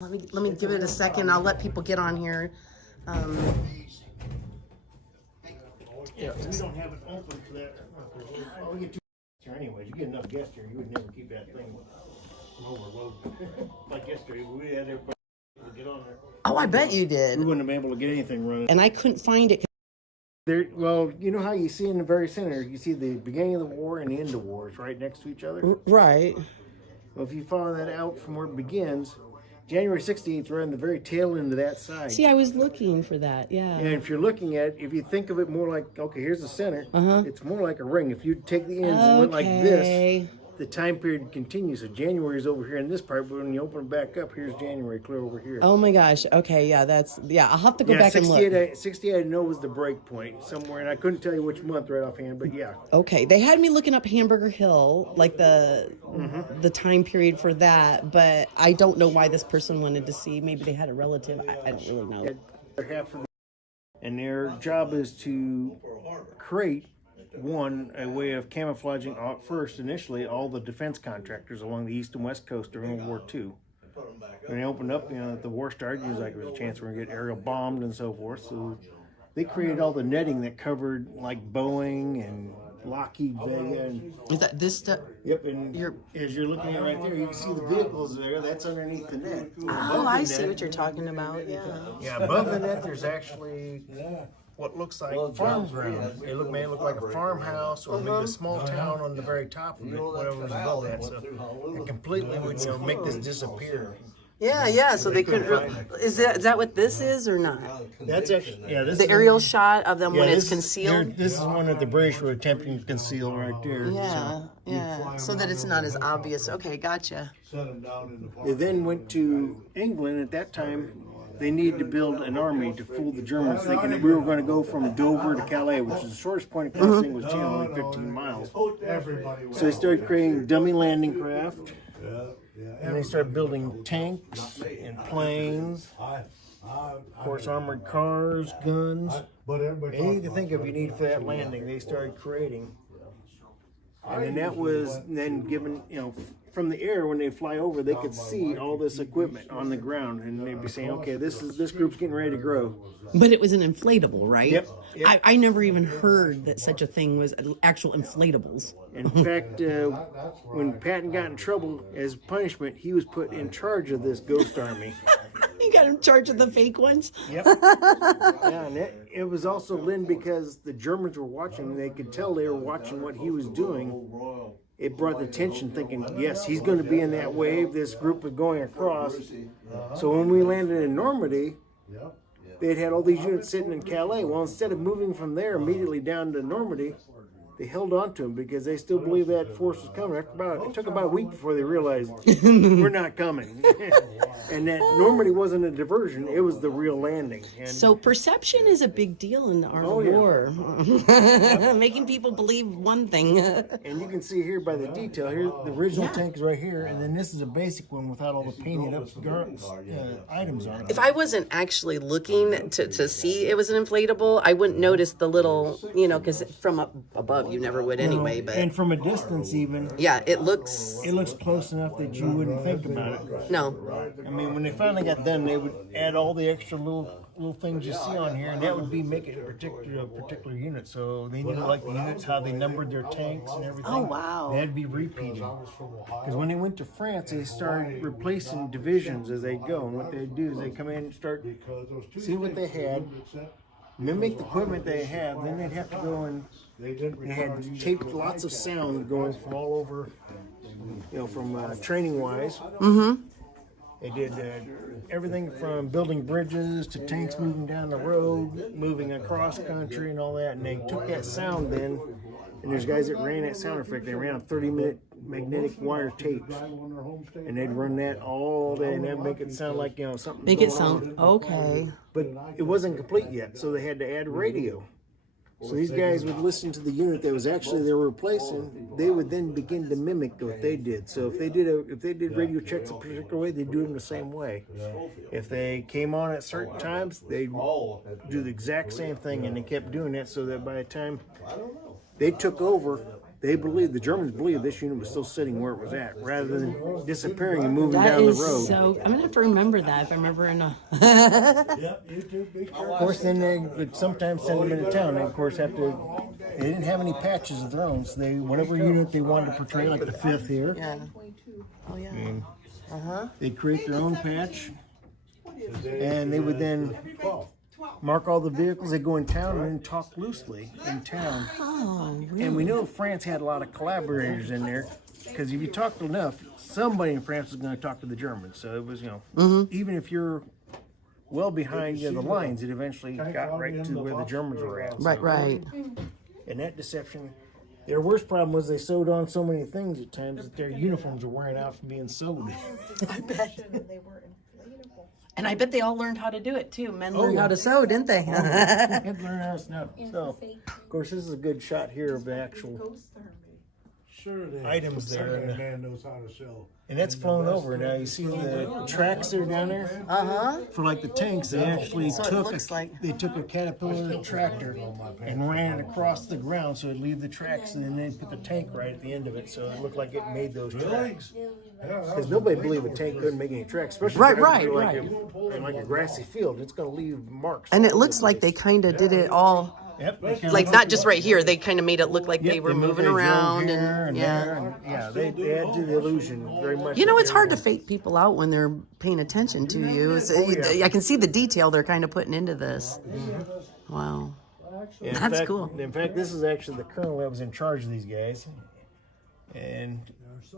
Let me give it a second. I'll let people get on here. Yeah, we don't have it open for that. Well, we get too here anyways. You get enough guests here, you would never keep that thing overloaded. Like yesterday, we had everybody get on there. Oh, I bet you did. We wouldn't have been able to get anything running. And I couldn't find it. There, well, you know how you see in the very center, you see the beginning of the war and the end of wars right next to each other? Right. Well, if you follow that out from where it begins, January 16th, we're on the very tail end of that side. See, I was looking for that, yeah. And if you're looking at it, if you think of it more like, okay, here's the center, it's more like a ring. If you take the ends and went like this, the time period continues. So January is over here in this part, but when you open it back up, here's January clear over here. Oh my gosh, okay, yeah, I'll have to go back and look. 68 I know was the break point somewhere, and I couldn't tell you which month right offhand, but yeah. Okay, they had me looking up Hamburger Hill, like the time period for that, but I don't know why this person wanted to see. Maybe they had a relative, I don't really know. And their job is to create a way of camouflaging first initially all the defense contractors along the east and west coast during World War II. When they opened up, the war started, it was like there was a chance we're going to get aerial bombed and so forth. So they created all the netting that covered like Boeing and Lockheed Vega. And, is that this stuff? Yep, and as you're looking at right there, you can see the vehicles there. That's underneath the net. Oh, I see what you're talking about, yeah. Yeah, above the net there's actually what looks like farm ground. It may look like a farmhouse or maybe a small town on the very top of it, whatever was above that. So it completely would make this disappear. Yeah. So they couldn't. Is that what this is or not? That's actually This the aerial shot of them when it's concealed. This is one that the British were attempting to conceal right there. Yeah. So that it's not as obvious. Okay, gotcha. They then went to England. At that time, they needed to build an army to fool the Germans, thinking that we were going to go from Dover to Calais, which is the shortest point across the English Channel, only 15 miles. So they started creating dummy landing craft, and they started building tanks and planes, of course, armored cars, guns. Anything you can think of you need for that landing, they started creating. And then that was then given, from the air, when they fly over, they could see all this equipment on the ground, and they'd be saying, okay, this group's getting ready to grow. But it was an inflatable, right? Yep. I never even heard that such a thing was actual inflatables. In fact, when Patton got in trouble as punishment, he was put in charge of this ghost army. You got in charge of the fake ones? Yep. Yeah, and it was also Lynn because the Germans were watching. They could tell they were watching what he was doing. It brought the tension, thinking, yes, he's going to be in that wave. This group is going across. So when we landed in Normandy, they'd had all these units sitting in Calais. Well, instead of moving from there immediately down to Normandy, they held on to him because they still believed that force was coming. It took about a week before they realized we're not coming. And that Normandy wasn't a diversion, it was the real landing. And so perception is a big deal in the art of war. Making people believe one thing. And you can see here by the detail, here the original tank is right here, and then this is a basic one without all the painted up items on it. If I wasn't actually looking to see it was an inflatable, I wouldn't notice the little, because from up above you never would anyway. But and from a distance even, it looks close enough that you wouldn't think about it. No. I mean, when they finally got done, they would add all the extra little things you see on here, and that would make it a particular unit. So they knew like the units, how they numbered their tanks and everything. Oh wow! They had to be repeated because when they went to France, they started replacing divisions as they go, and what they do is they come in and start see what they had, mimic the equipment they have, then they'd have to go and they had taped lots of sound going from all over, from training wise. They did everything from building bridges to tanks moving down the road, moving across country and all that. And they took that sound then, and there's guys that ran that sound effect. They ran 30-minute magnetic wire tapes, and they'd run that all day, and that'd make it sound like something. Make it sound okay. But it wasn't complete yet, so they had to add radio. So these guys would listen to the unit that was actually they were replacing. They would then begin to mimic what they did. So if they did radio checks a particular way, they'd do them the same way. If they came on at certain times, they'd do the exact same thing, and they kept doing that so that by the time they took over, the Germans believe this unit was still sitting where it was at, rather than disappearing and moving That down the is road. so. I'm gonna have to remember that if I remember enough. Of course, then they would sometimes send them into town. They, of course, have to. They didn't have any patches of their own, so they whatever unit they wanted to portray, like the 5th here. Yeah. Oh yeah. They'd create their own patch, and they would then mark all the vehicles. They go in town and then talk loosely in town. Oh, really? And we know France had a lot of collaborators in there, because if you talked enough, somebody in France was going to talk to the Germans. So it was, even if you're well behind the lines, it eventually got right to where the Germans were at. Right, right. And that deception, their worst problem was they sewed on so many things at times that their uniforms were wearing out from being sewed. I bet. And I bet they all learned how to do it too. Men learned how to sew, didn't they? They had to learn how to sew. So, of course, this is a good shot here of the actual items there. And that's flown over. Now you see the tracks that are down there? For like the tanks, they actually took a Caterpillar tractor and ran it across the ground so it'd leave the tracks, and then they put the tank right at the end of it so it looked like it made those tracks. Because nobody believed a tank couldn't make any tracks, especially in like a grassy field. It's going to leave marks. And it looks like they kind of did it all. Yep. Like not just right here, they kind of made it look like they were moving around and yeah, they add to the illusion very much. You know, it's hard to fake people out when they're paying attention to you. I can see the detail they're kind of putting into this. Wow, that's cool. In fact, this is actually the colonel that was in charge of these guys, and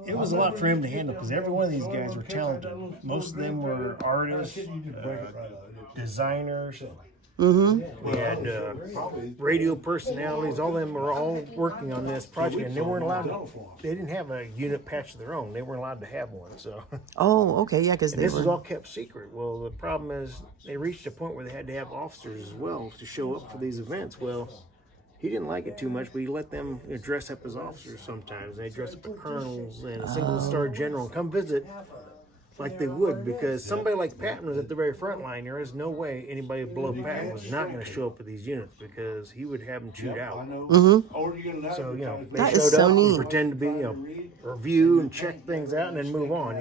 it was a lot for him to handle because every one of these guys were talented. Most of them were artists, designers. We had radio personalities. All of them were all working on this project, and they weren't allowed to. They didn't have a unit patch of their own. They weren't allowed to have one. So. Oh, okay, yeah, because this was all kept secret. Well, the problem is they reached a point where they had to have officers as well to show up for these events. Well, he didn't like it too much, but he let them dress up as officers sometimes. They dress up as colonels and a single-star general and come visit. Like they would, because somebody like Patton was at the very front line. There is no way anybody below Patton was not going to show up with these units because he would have them chewed out. So they showed up and pretend to be review and check things out and then move on.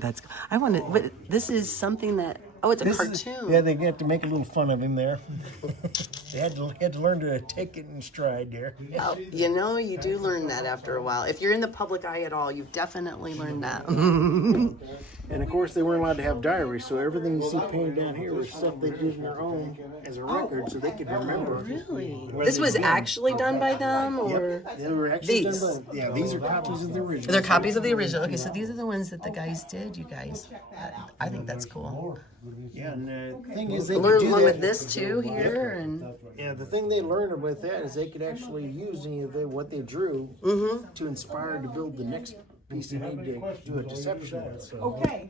That's. I want to. But this is something that. Oh, it's a cartoon. They get to make a little fun of him there. They had to learn to take it in stride there. Oh, you do learn that after a while. If you're in the public eye at all, you've definitely learned that. And of course, they weren't allowed to have diaries, so everything you see painted down here was stuff they did in their own as a record, so they could remember. Really? This was actually done by them, or they were actually done by, these are copies of the original. They're copies of the original. Okay, so these are the ones that the guys did. You guys, I think that's cool. Yeah, and the thing is, they learn could do along that. with this too here, and the thing they learned with that is they could actually use any of what they drew to inspire to build the next piece they need to do a deception with. So. Okay.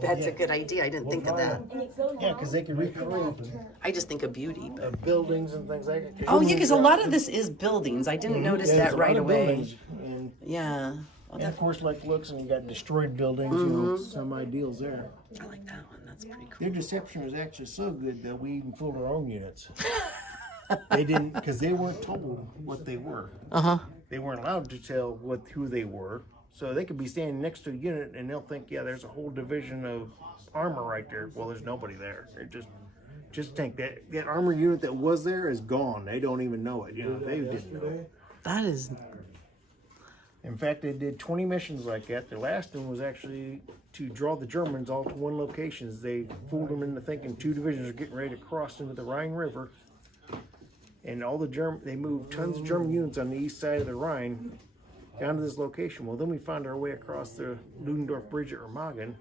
That's a good idea. I didn't think of that. Yeah, because they could recreate. I just think of beauty, but buildings and things like that. Oh yeah, because a lot of this is buildings. I didn't notice that right away. And, Oh, and of course, like looks, and you got destroyed buildings. Some ideals there. I like that one. That's pretty cool. Their deception was actually so good that we even fooled our own units. They didn't, because they weren't told what they were. They weren't allowed to tell who they were. So they could be standing next to a unit and they'll think, yeah, there's a whole division of armor right there. Well, there's nobody there. They're just think that armor unit that was there is gone. They don't even know it. They didn't know. That is. In fact, they did 20 missions like that. The last one was actually to draw the Germans all to one location. They fooled them into thinking two divisions are getting ready to cross into the Rhine River. And they moved tons of German units on the east side of the Rhine down to this location. Well, then we found our way across the Ludendorff Bridge at Remagen.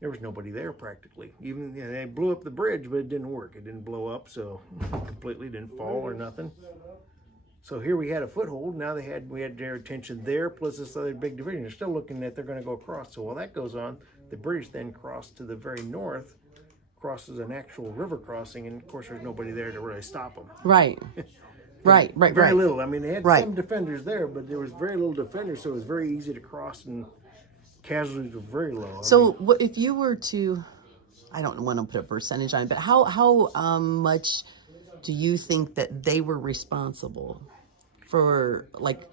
There was nobody there practically. Even they blew up the bridge, but it didn't work. It didn't blow up, so completely didn't fall or nothing. So here we had a foothold. Now we had their attention there, plus this other big division. They're still looking that they're going to go across. So while that goes on, the British then cross to the very north, crosses an actual river crossing, and of course there's nobody there to really stop them. Right. Very little. I mean, they had some defenders there, but there was very little defenders, so it was very easy to cross, and casualties were very low. So if you were to, I don't want to put a percentage on it, but how much do you think that they were responsible for like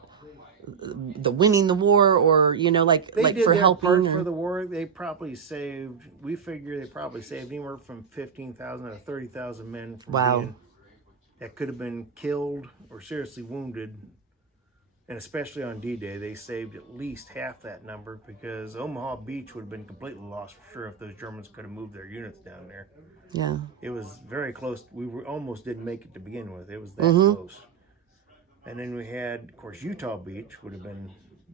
the winning the war, or you know, like They did for their helping part or... for the war. They probably saved. We figure they probably saved anywhere from 15,000 to 30,000 men from being that could have been killed or seriously wounded. And especially on D-Day, they saved at least half that number, because Omaha Beach would have been completely lost for sure if those Germans could have moved their units down there. Yeah. It was very close. We almost didn't make it to begin with. It was that close. And then we had, of course, Utah Beach would have been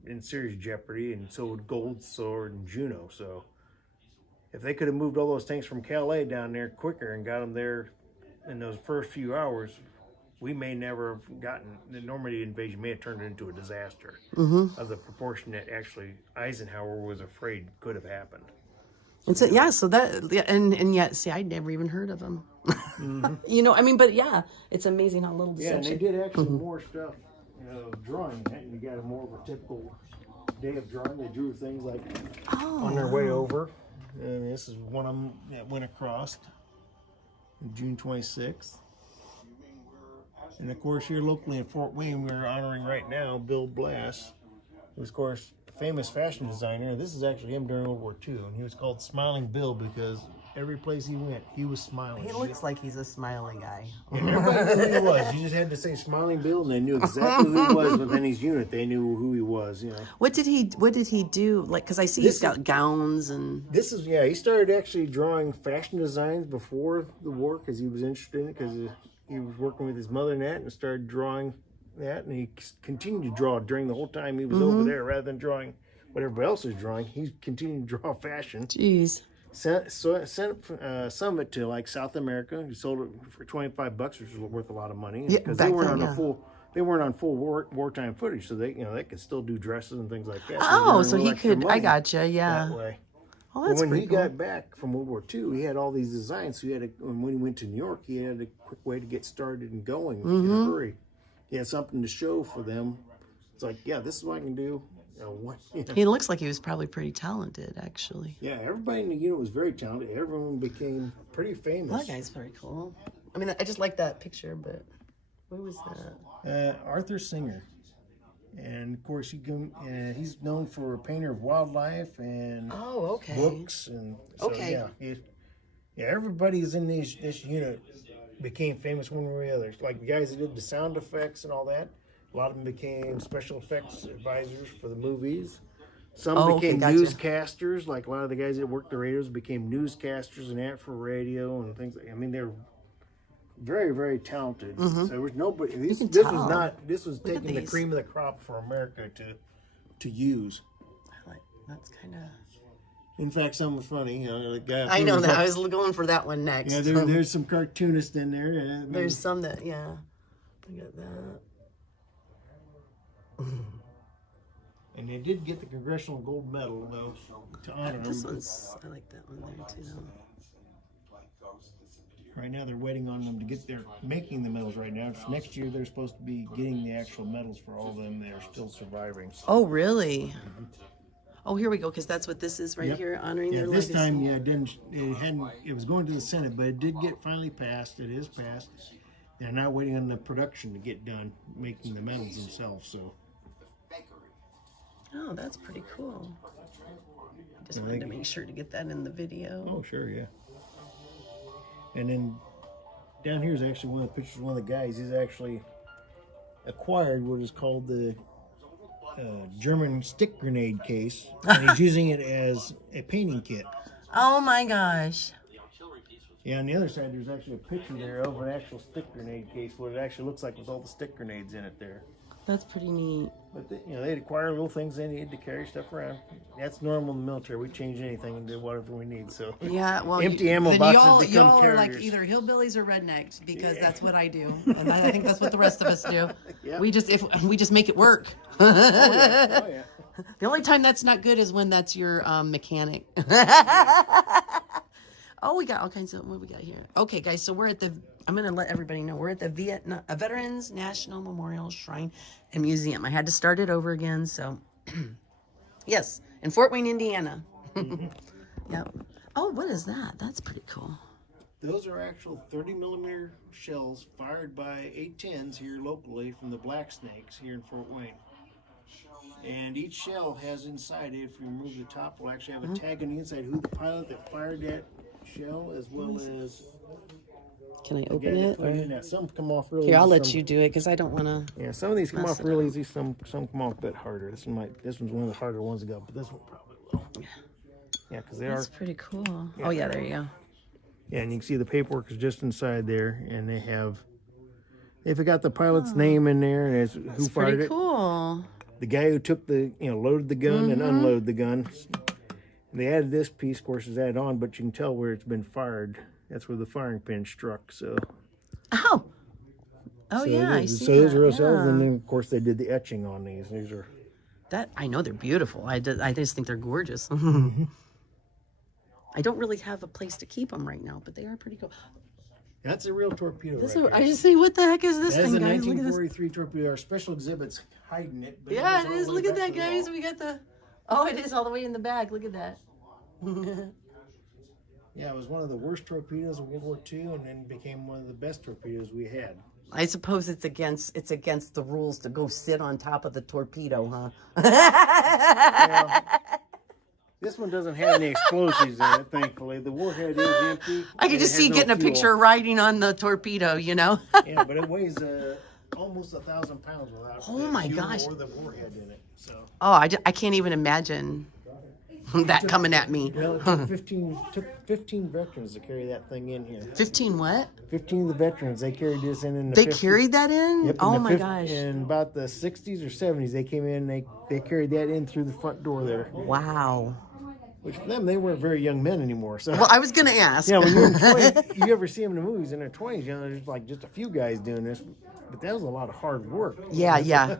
in serious jeopardy, and so would Gold Sword and Juneau. So if they could have moved all those tanks from Calais down there quicker and got them there in those first few hours, we may never have gotten, the Normandy invasion may have turned into a disaster of the proportion that actually Eisenhower was afraid could have happened. And so, yeah, so that, yeah, and yet, see, I'd never even heard of them. You know, I mean, but yeah, it's amazing how little Yeah, and deception. they did actually more stuff, you know, drawing that, and you got a more of a typical day of drawing. They drew things like on their way over. And this is one of them that went across June 26th. And of course, here locally in Fort Wayne, we're honoring right now Bill Blass, who was, of course, a famous fashion designer. This is actually him during World War II, and he was called Smiling Bill because every place he went, he was smiling. He looks like he's a smiley guy. And everybody knew who he was. You just had to say Smiling Bill, and they knew exactly who he was within his unit. They knew who he was, you know. What did he do? Like, because I see he's got gowns and... This is, yeah, he started actually drawing fashion designs before the war because he was interested in it, because he was working with his mother and that, and started drawing that, and he continued to draw during the whole time he was over there. Rather than drawing what everybody else was drawing, he continued to draw fashion. Jeez. Sent some of it to like South America. He sold it for $25, which was worth a lot of money, because they weren't on full wartime footage, so they could still do dresses and things like that. Oh, so he could. I gotcha. Yeah. That way. Oh, that's when pretty he cool. got back from World War II, he had all these designs. So when he went to New York, he had a quick way to get started and going in a hurry. He had something to show for them. It's like, yeah, this is what I can do. He looks like he was probably pretty talented, actually. Yeah, everybody in the unit was very talented. Everyone became pretty famous. That guy's very cool. I mean, I just like that picture, but who was that? Arthur Singer. And of course, he's known for a painter of wildlife and books, and so, yeah, everybody's in this unit became famous one way or the other. Like the guys that did the sound effects and all that, a lot of them became special effects advisors for the movies. Some became newscasters, like a lot of the guys that worked the radios became newscasters and that for radio and things. I mean, they're very, very talented. So there was nobody. This was taking the cream of the crop for America to use. That's kind of. In fact, some was funny. You know, the guy. I know that. I was going for that one next. Yeah, there's some cartoonists in there. There's some that, I got that. And they did get the Congressional Gold Medal, though, to honor them. This one's, I like that one there, too. Right now, they're waiting on them to get making the medals right now. Next year, they're supposed to be getting the actual medals for all of them that are still surviving. Oh, really? Oh, here we go, because that's what this is right here, honoring their legacy. This time, it was going to the Senate, but it did get finally passed. It is passed. They're now waiting on the production to get done, making the medals themselves, so. Oh, that's pretty cool. I just wanted to make sure to get that in the video. Oh, sure, yeah. And then down here is actually one of the pictures of one of the guys. He's actually acquired what is called the German stick grenade case, and he's using it as a painting kit. Oh my gosh. Yeah, on the other side, there's actually a picture there of an actual stick grenade case, what it actually looks like with all the stick grenades in it there. That's pretty neat. But they'd acquire little things they need to carry stuff around. That's normal in the military. We change anything and do whatever we need. So yeah, well, empty ammo boxes become y'all carriers. Are like either hillbillies or rednecks, because that's what I do, and I think that's what the rest of us do. Yeah. We just make it work. Oh yeah. The only time that's not good is when that's your mechanic. Oh, we got all kinds of, what we got here? Okay, guys, so we're at I'm going to let everybody know, we're at the Veterans National Memorial Shrine and Museum. I had to start it over again, so, yes, in Fort Wayne, Indiana. Yep. Oh, what is that? That's pretty cool. Those are actual 30mm shells fired by 810s here locally from the Black Snakes here in Fort Wayne. And each shell has inside it, if you remove the top, will actually have a tag on the inside who the pilot that fired that shell, as well as. Can I open it? Or? Some come off really Here, I'll easy, let some, you do it because I don't want to. Yeah, some of these come off real easy. Some come off a bit harder. This one's one of the harder ones to go, but this one probably will. Yeah, because they That's pretty cool. Yeah. Oh yeah, there you go. Yeah, and you can see the paperwork is just inside there, and they've got the pilot's name in there, and it's who fired it. Cool. The guy who took loaded the gun and unloaded the gun. And they added this piece, of course, is added on, but you can tell where it's been fired. That's where the firing pin struck. So. Oh. Oh so yeah, I see. So those are real cells, and then of course they did the etching on these. These are. That I know they're beautiful. I just think they're gorgeous. I don't really have a place to keep them right now, but they are pretty cool. That's a real torpedo. I just see, what the heck is this thing, guys? That's a 1943 torpedo. Our special exhibit's hiding it. But yeah, it is. Look at that, guys. We got the. Oh, it is all the way in the back. Look at that. Yeah, it was one of the worst torpedoes of World War II, and then became one of the best torpedoes we had. I suppose it's against the rules to go sit on top of the torpedo, huh? Well, this one doesn't have any explosives in it, thankfully. The warhead is empty. I could just see getting a picture riding on the torpedo, you know? Yeah, but it weighs almost 1,000 pounds without gosh. or the warhead in it. So. Oh, I can't even imagine that coming at me. Well, it took 15 veterans to carry that thing in here. 15 what? 15 of the veterans, they carried this in the They carried that in? Yep, oh my gosh. In about the 60s or 70s, they came in, they carried that in through the front door there. Wow. Which for them, they weren't very young men anymore. So. Well, I was going to ask. Yeah, when you're in 20, you ever see them in the movies in their 20s, there's like just a few guys doing this. But that was a lot of hard work. Yeah, yeah.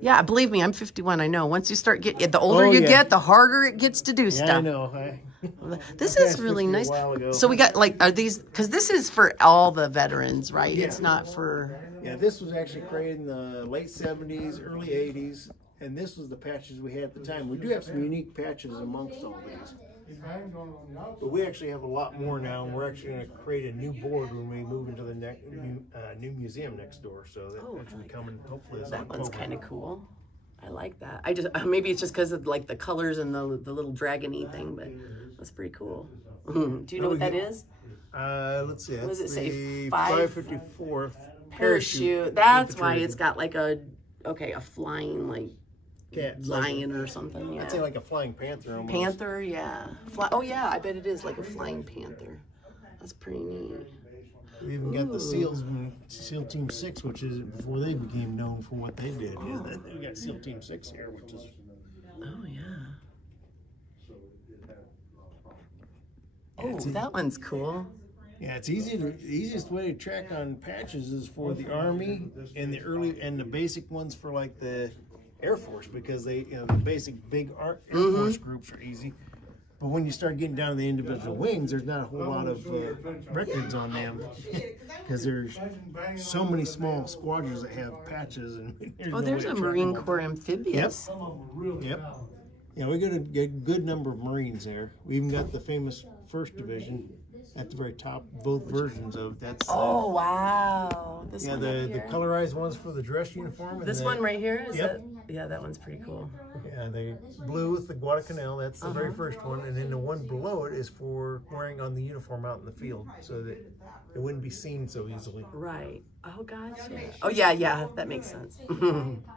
Yeah, believe me, I'm 51. I know. Once you start getting, the older you get, the harder it gets to do stuff. Yeah, I know. This is really nice. So we got are these, because this is for all the veterans, right? Yeah. It's not for. Yeah, this was actually created in the late 70s, early 80s. And this was the patches we had at the time. We do have some unique patches amongst all these. But we actually have a lot more now, and we're actually going to create a new board when we move into the new museum next door. So that should be coming hopefully this October. That one's kind of cool. I like that. I just maybe it's just because of like the colors and the little dragony thing, but that's pretty cool. Do you know what that is? Let's see. What does it say? 554th parachute. That's why it's got like a flying like. Lion or something, yeah. I'd say like a flying panther almost. Panther, yeah. Oh, yeah, I bet it is like a flying panther. That's pretty neat. We even got the SEALs from SEAL Team 6, which is before they became known for what they did. Oh. Yeah, we got SEAL Team 6 here, which is... Oh, yeah. Oh, that one's cool. Yeah, it's easy. The easiest way to track on patches is for the Army and the basic ones for like the Air Force, because they, the basic big Air Force groups are easy. But when you start getting down to the individual wings, there's not a whole lot of records on them because there's so many small squadrons that have patches. And there's a Marine Corps amphibious. Yep. Yeah, we got a good number of Marines there. We even got the famous 1st Division at the very top, both versions of that's. Oh wow! This one the colorized ones for the dress uniform. This one right here is that? Yeah, that one's pretty cool. Yeah, the blue with the Guadalcanal, that's the very first one, and then the one below it is for wearing on the uniform out in the field, so that it wouldn't be seen so easily. Right. Oh gotcha. Oh yeah, that makes sense.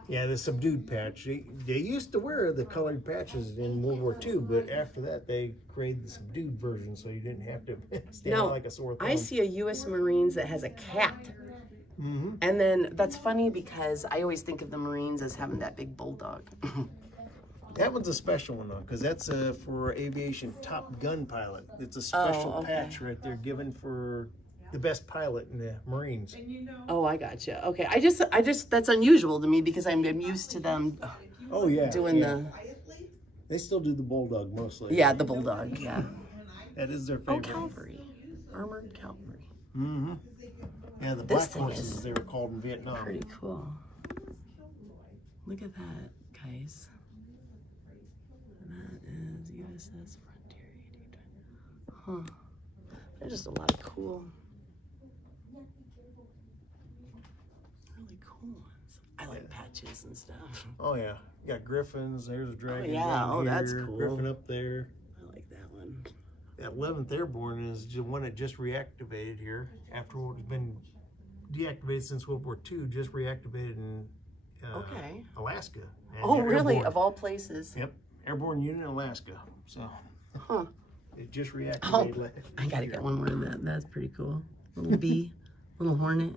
Yeah, the subdued patch. They used to wear the colored patches in World War II, but after that they created the subdued version, so you didn't have to stand like a sore thumb. I see a U.S. Marines that has a cat. And then that's funny because I always think of the Marines as having that big bulldog. That one's a special one though, because that's for aviation Top Gun pilot. It's a special patch right there given for the best pilot in the Marines. Oh, I gotcha. Okay, I just that's unusual to me because I'm used to them. Doing the. They still do the bulldog mostly. Yeah, the bulldog. Yeah. That is their favorite. Oh, cavalry, armored cavalry. Yeah, the Black Horses, as they were called in Vietnam. Pretty cool. Look at that, guys. That is USS Frontier 80. Huh. There's just a lot of cool, really cool ones. I like patches and stuff. Oh yeah, you got griffins. There's a dragon. Oh, yeah. down Oh, here, that's cool. Griffin up there. I like that one. That 11th Airborne is the one that just reactivated here after what has been deactivated since World War II. Just reactivated in Alaska. And Oh, they're really? airborne. Of all places? Yep, airborne unit in Alaska. So Huh. it just reactivated. Oh, I gotta get one more of that. That's pretty cool. Little bee, little hornet.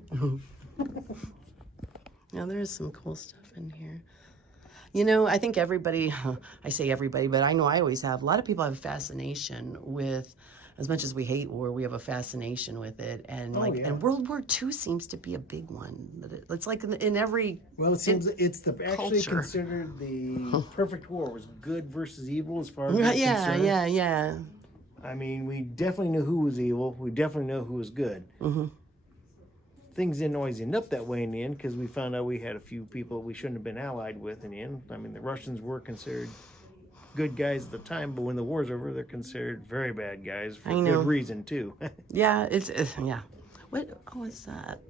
Now there's some cool stuff in here. You know, I think everybody, I say everybody, but I know I always have, a lot of people have a fascination with, as much as we hate war, we have a fascination with it. And and World War II seems to be a big one. It's like in every Well, it seems it's actually culture. considered the perfect war. It was good versus evil as far as yeah, concerned. yeah. I mean, we definitely knew who was evil. We definitely knew who was good. Things didn't always end up that way in the end because we found out we had a few people we shouldn't have been allied with in the end. I mean, the Russians were considered good guys at the time, but when the war's over, they're considered very bad guys for good reason, too. Yeah, it's yeah. What is that?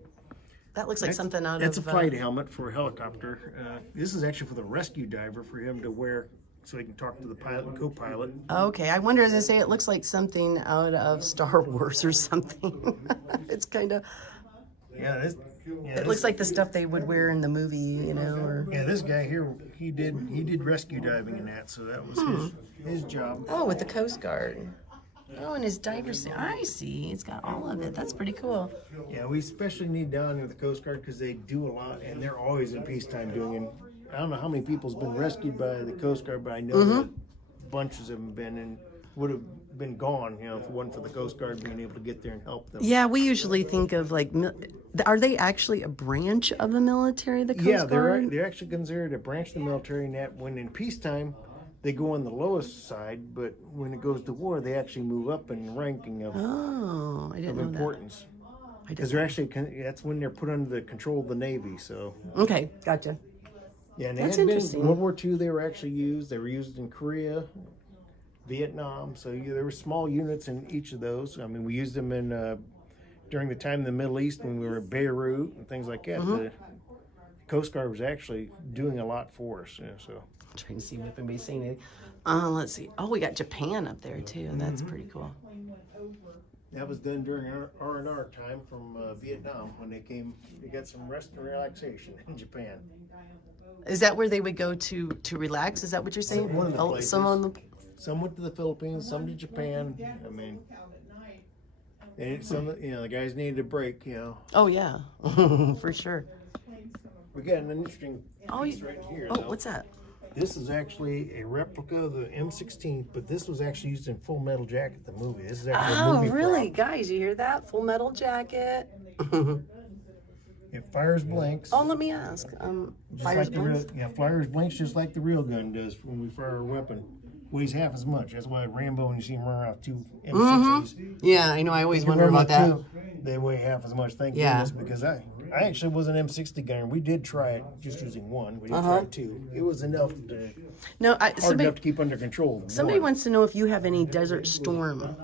That looks like something out of... It's a flight helmet for a helicopter. This is actually for the rescue diver, for him to wear so he can talk to the pilot and co-pilot. Okay, I wonder, as I say, it looks like something out of Star Wars or something. It's kind of... Yeah, it looks like the stuff they would wear in the movie, you know, or... Yeah, this guy here, he did rescue diving in that, so that was his job. Oh, with the Coast Guard. Oh, and his diver suit. I see. It's got all of it. That's pretty cool. Yeah, we especially need down with the Coast Guard because they do a lot, and they're always in peacetime doing it. I don't know how many people's been rescued by the Coast Guard, but I know that bunches of them been and would have been gone, you know, if it wasn't for the Coast Guard being able to get there and help them. Yeah, we usually think of like, are they actually a branch of the military, the Coast Guard? Yeah, they're actually considered a branch of the military, and that when in peacetime, they go on the lowest side, but when it goes to war, they actually move up in ranking of importance. Because they're actually, that's when they're put under the control of the Navy, so. Okay, gotcha. Yeah, and they had been in World War II, they were actually used. They were used in Korea, Vietnam, so there were small units in each of those. I mean, we used them in during the time in the Middle East when we were in Beirut and things like that. The Coast Guard was actually doing a lot for us, you know, so. I'm trying to see if anybody's saying anything. Let's see. Oh, we got Japan up there too. That's pretty cool. That was done during R&R time from Vietnam when they came. They got some rest and relaxation in Japan. Is that where they would go to relax? Is that what you're saying? One of the places. Some went to the Philippines, some to Japan. I mean, and the guys needed a break, you know. Oh yeah, for sure. We got an interesting piece right here. Oh, what's that? This is actually a replica of the M16, but this was actually used in Full Metal Jacket, the movie. This is actually a movie really? prop. Guys, you hear that? Full Metal Jacket. It fires blanks. Oh, let me ask. Fires blanks? Fires blanks just like the real gun does when we fire a weapon. Weighs half as much. That's why Rambo, when you see him run around 2 M60s. Yeah, I know. I always wonder about that. They weigh half as much. Thank goodness, because I actually was an M60 gunner. We did try it just using one. We didn't try two. It was enough to hard enough to keep under control. Somebody wants to know if you have any Desert Storm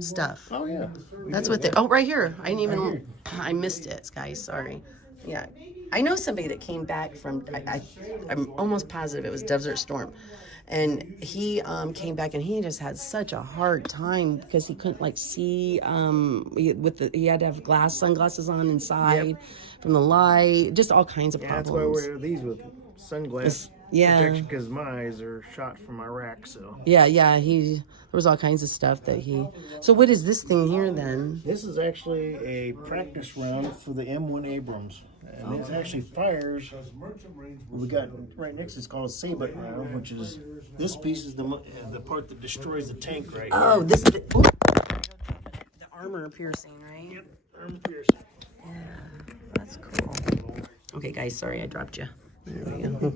stuff. Oh yeah, that's what they. Oh, right here. I didn't even. I missed it, guys. Sorry. Yeah, I know somebody that came back from. I'm almost positive it was Desert Storm. And he came back and he just had such a hard time because he couldn't see he had to have sunglasses on inside from the light, just all kinds of problems. That's why I wear these with sunglasses protection because my eyes are shot from Iraq. So there was all kinds of stuff that he. So what is this thing here then? This is actually a practice round for the M1 Abrams. And it actually fires. We got right next. It's called a sabot round, which is this piece is the part that destroys the tank right here. Oh, the armor piercing, right? Yep, armor piercing. Yeah, that's cool. Okay, guys, sorry I dropped you. There we go.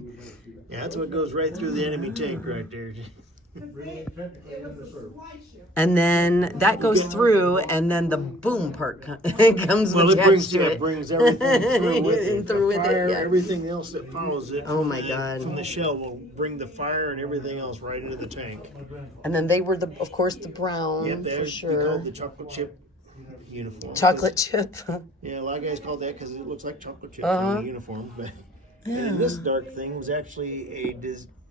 Yeah, that's what goes right through the enemy tank right there. And then that goes through, and then the boom part comes Well, attached to it it. brings everything through with it. Through with it, Fire, yeah. everything else that follows it. Oh my God. From the shell will bring the fire and everything else right into the tank. And then they were of course, the brown Yeah, for they're sure. called the chocolate chip uniform. Chocolate chip. Yeah, a lot of guys call that because it looks like chocolate chips on the uniform. But and this dark thing was actually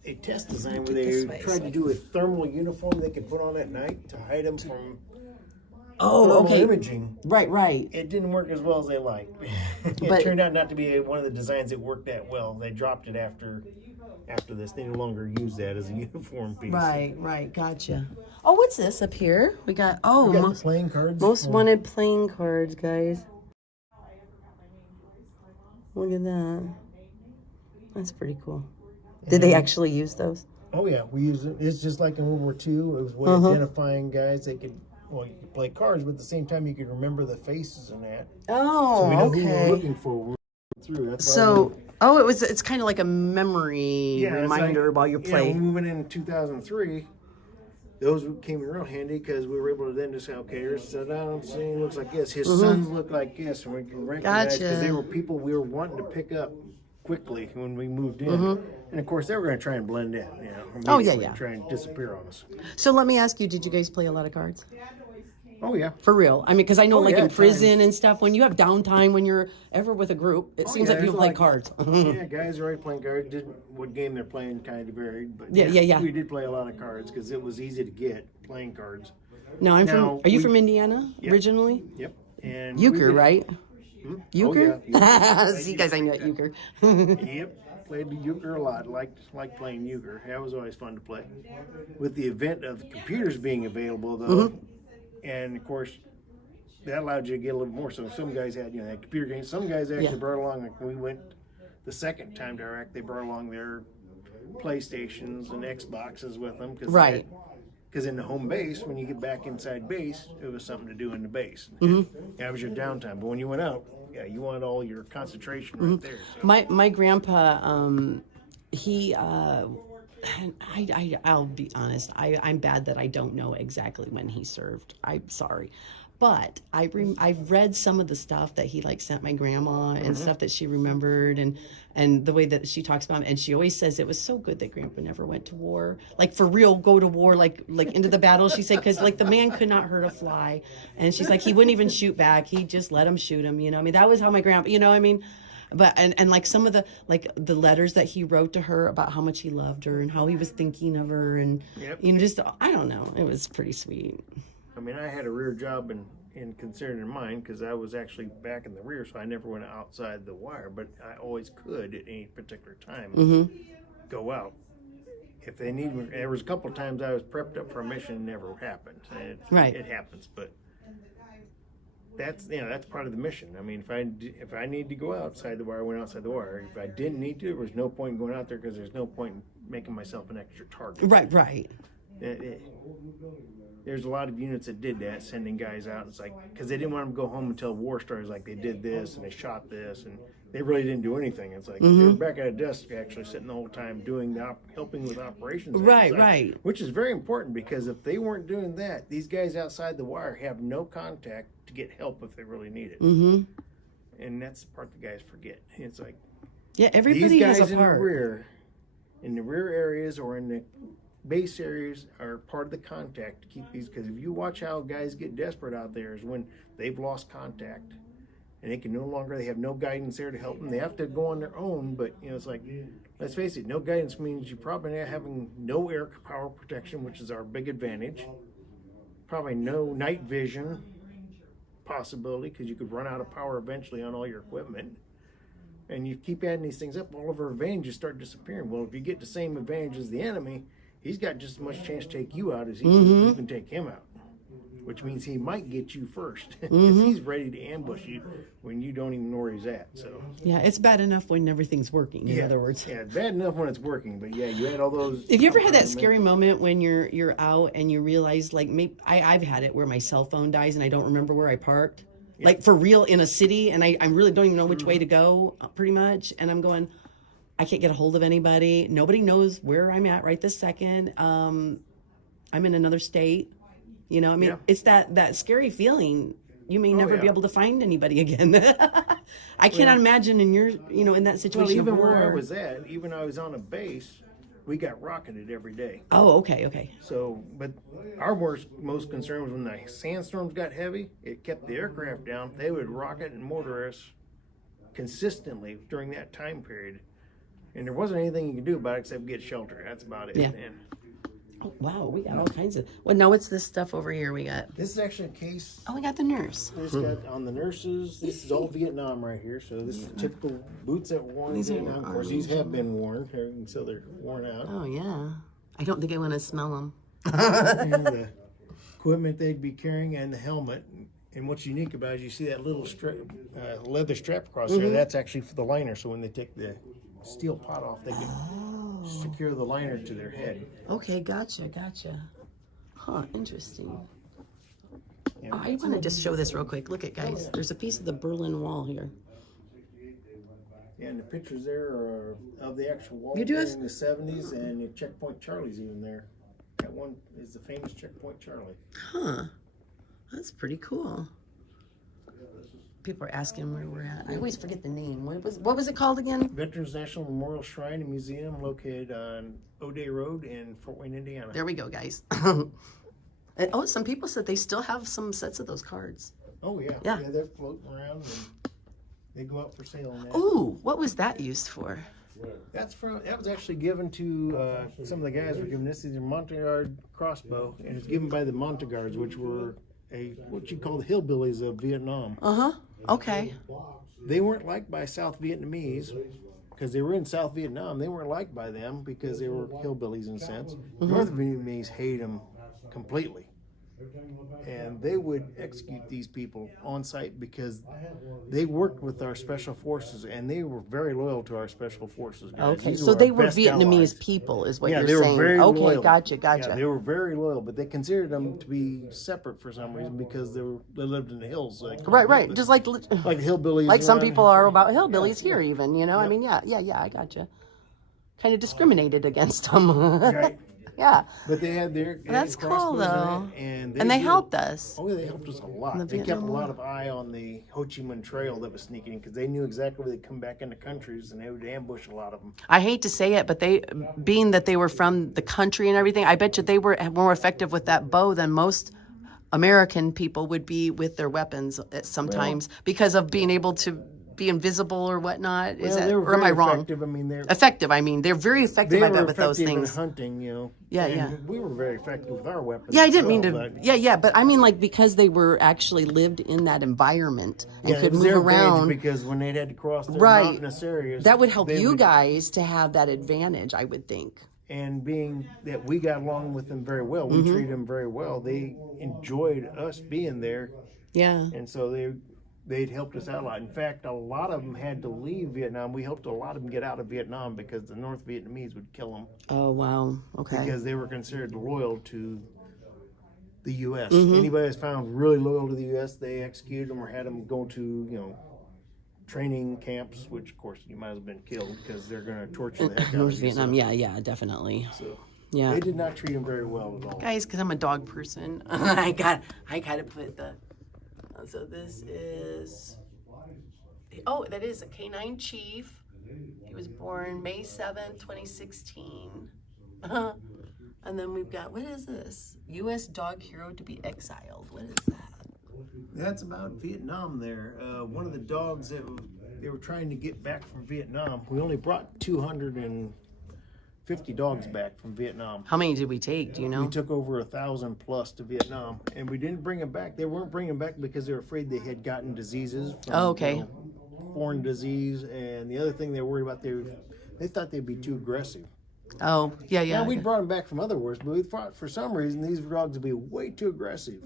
a test design where they tried to do a thermal uniform they could put on at night to hide them from thermal imaging. Right. It didn't work as well as they liked. It turned out not to be one of the designs that worked that well. They dropped it after this. They no longer use that as a uniform piece. Right. Gotcha. Oh, what's this up here? We got the playing cards. Most wanted playing cards, guys. Look at that. That's pretty cool. Did they actually use those? Oh yeah, we use it. It's just like in World War II. It was a way of identifying guys. They could, you could play cards, but at the same time you could remember the faces and that. Oh, so we know okay. who we're looking for when we're through. That's it's kind of like a memory reminder while you play. Yeah, when we went in 2003, those came in real handy because we were able to then just say, okay, here's Saddam Hussein looks like this. His sons look like this, and we can recognize because they were people we were wanting to pick up quickly when we moved in. And of course, they were going to try and blend in. Try and disappear on us. So let me ask you, did you guys play a lot of cards? Oh, yeah. For real. I mean, because I know in prison times. and stuff, when you have downtime, when you're ever with a group, it seems like people play cards. Yeah, guys are already playing cards. What game they're playing kind of varied. But yeah. We did play a lot of cards because it was easy to get playing cards. No, are you from Indiana originally? Yep. And Euchre, right? Euchre? Oh, yeah. See, guys, I know Euchre. Yep. Played the euchre a lot. Liked playing euchre. That was always fun to play. With the event of computers being available, though, and of course, that allowed you to get a little more. So some guys had, had computer games. Some guys actually brought along. Like when we went the second time to Iraq, they brought along their PlayStations and Xboxes with them. Because in the home base, when you get back inside base, it was something to do in the base. That was your downtime. But when you went out, you wanted all your concentration right there. So. My grandpa, I'll be honest, I'm bad that I don't know exactly when he served. I'm sorry. But I've read some of the stuff that he sent my grandma and stuff that she remembered and the way that she talks about him. And she always says it was so good that Grandpa never went to war. Like for real, go to war, like into the battle, she said, because the man could not hurt a fly. And she's like, he wouldn't even shoot back. He just let him shoot him. I mean, that was how my grandpa, But and some of the letters that he wrote to her about how much he loved her and how he was thinking of her and just I don't know, it was pretty sweet. I mean, I had a rear job in considering mine because I was actually back in the rear, so I never went outside the wire, but I always could at any particular time go out. If they need me, there was a couple of times I was prepped up for a mission, and never happened. It happens, but that's part of the mission. I mean, if I need to go outside the wire, I went outside the wire. If I didn't need to, there was no point in going out there because there's no point in making myself an extra target. Right. There's a lot of units that did that, sending guys out. It's because they didn't want them to go home until war started. Like they did this and they shot this, and they really didn't do anything. It's they were back at a desk, actually sitting the whole time doing helping with operations. Right. Which is very important because if they weren't doing that, these guys outside the wire have no contact to get help if they really need it. And that's the part the guys forget. It's everybody these guys has a part. In the rear areas or in the base areas are part of the contact to keep these, because if you watch how guys get desperate out there is when they've lost contact and they have no guidance there to help them. They have to go on their own, but it's let's face it, no guidance means you probably not having no air power protection, which is our big advantage. Probably no night vision possibility because you could run out of power eventually on all your equipment. And you keep adding these things up, all of our advantages start disappearing. Well, if you get the same advantage as the enemy, he's got just as much chance to take you out as you can take him out, which means he might get you first because he's ready to ambush you when you don't even know where he's at. So it's bad enough when everything's working. In other words, it's bad enough when it's working, but you had all those. Have you ever had that scary moment when you're out and you realize maybe I've had it where my cell phone dies and I don't remember where I parked, for real in a city, and I really don't even know which way to go, pretty much, and I'm going. I can't get a hold of anybody. Nobody knows where I'm at right this second. I'm in another state. You know, I mean, Yeah. it's that scary feeling. You may never be yeah. able to find anybody again. I cannot imagine in your, you know, in that Well, situation. even of war. where I was at, even I was on a base, we got rocketed every day. Oh, okay. So, but our most concern was when the sandstorms got heavy, it kept the aircraft down. They would rocket and mortar us consistently during that time period. And there wasn't anything you could do about it except get shelter. That's about it. Yeah. And Oh, wow, we got all kinds of. Well, no, what's this stuff over here we got? this is actually a case. Oh, we got the nurse. This got on the nurses. This is all Vietnam right here. So this is typical boots that were worn in Vietnam. Of course, these have been worn, so they're worn out. Oh, yeah. I don't think I want to smell them. And the equipment they'd be carrying and the helmet. And what's unique about it is you see that little leather strap across there. That's actually for the liner. So when they take the steel pot off, they can secure the liner to their head. Okay, gotcha. Huh, interesting. Yeah. Oh, I want to just show this real quick. Look at, guys. There's a piece of the Berlin Wall here. Yeah, and the pictures there are of the actual wall You do during have- the 70s, and the Checkpoint Charlie's even there. That one is the famous Checkpoint Charlie. Huh. That's pretty cool. People are asking where we're at. I always forget the name. What was it called again? Veterans National Memorial Shrine and Museum located on O'Day Road in Fort Wayne, Indiana. There we go, guys. And, oh, some people said they still have some sets of those cards. Oh, yeah. Yeah. They're floating around, and they go out for sale now. Ooh, what was that used for? That was actually given to some of the guys were given this. These are Montagnard crossbow, and it's given by the Montagnards, which were what you call the hillbillies of Vietnam. Okay. They weren't liked by South Vietnamese because they were in South Vietnam. They weren't liked by them because they were hillbillies in a sense. North Vietnamese hate them completely. And they would execute these people on site because they worked with our special forces and they were very loyal to our special forces guys. Okay, These so our they were best Vietnamese allies. people is what Yeah, you're they were saying. very Okay, loyal. gotcha. Yeah, they were very loyal, but they considered them to be separate for some reason because they lived in the hills. So Right. Just like hillbillies. like some around people here. are about hillbillies here even, you know? I mean, yeah, I gotcha. Kind of discriminated against them. Right. Yeah. But they had their That's cool, though. and And they helped us. Oh, yeah, they helped us a lot. The They kept Vietnam a War. lot of eye on the Ho Chi Minh Trail that was sneaking because they knew exactly where they'd come back into countries and they would ambush a lot of them. I hate to say it, but being that they were from the country and everything, I bet you they were more effective with that bow than most American people would be with their weapons sometimes because of being able to be invisible or whatnot. Is that, they were or am I very wrong? effective. I mean, They're very effective. they I bet were with those effective in things. hunting, you know. Yeah, and yeah. We were very effective with our weapons. Yeah, I didn't as mean well, to. but But I mean like because they were actually lived in that environment and yeah, it could was move their advantage around. because when they had to cross their Right. mountainous areas, That would help they you would- guys to have that advantage, I would think. And being that we got along with them very well, we treated them very well. They enjoyed us being there, Yeah. and so they'd helped us out a lot. In fact, a lot of them had to leave Vietnam. We helped a lot of them get out of Vietnam because the North Vietnamese would kill them Oh wow. Okay. because they were considered loyal to the U.S. Anybody that's found really loyal to the U.S., they executed them or had them go to training camps, which of course you might have been killed because they're going to torture the heck out North of you. Vietnam. Yeah, definitely. So Yeah. they did not treat them very well at all. Guys, because I'm a dog person, I gotta put the. So this is. Oh, that is a canine chief. He was born May 7th, 2016. And then we've got, what is this? U.S. dog hero to be exiled. What is that? That's about Vietnam there. One of the dogs that they were trying to get back from Vietnam, we only brought 250 dogs back from Vietnam. How many did we take? Do you know? We took over 1,000 plus to Vietnam, and we didn't bring them back. They weren't bringing them back because they were afraid they had gotten diseases. From, Oh, okay. Foreign disease, and the other thing they were worried about, they thought they'd be too aggressive. Oh, yeah. Yeah, we brought them back from other wars, but we thought for some reason these dogs would be way too aggressive.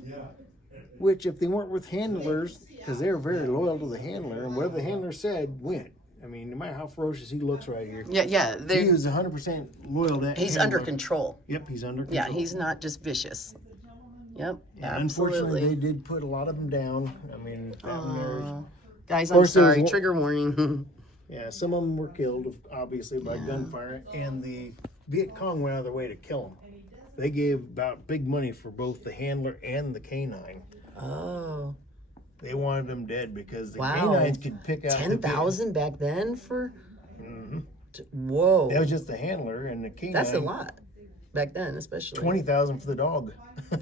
Which, if they weren't with handlers, because they were very loyal to the handler, and whatever the handler said went. I mean, no matter how ferocious he looks right here, Yeah. he was 100% loyal to that He's handler. under control. Yep, he's under control. Yeah, he's not just vicious. Yep, And unfortunately, absolutely. they did put a lot of them down. I mean, Guys, I'm course, there's sorry. one- Trigger warning. yeah, some of them were killed, obviously, by gunfire, and the Viet Cong went out of their way to kill them. they gave about big money for both the handler and the canine. Oh. They wanted them dead because the Wow. canines could pick out 10,000 back then for. Mm-hmm. Whoa. That was just the handler, and the canine. That's a lot back then, especially. 20,000 for the dog.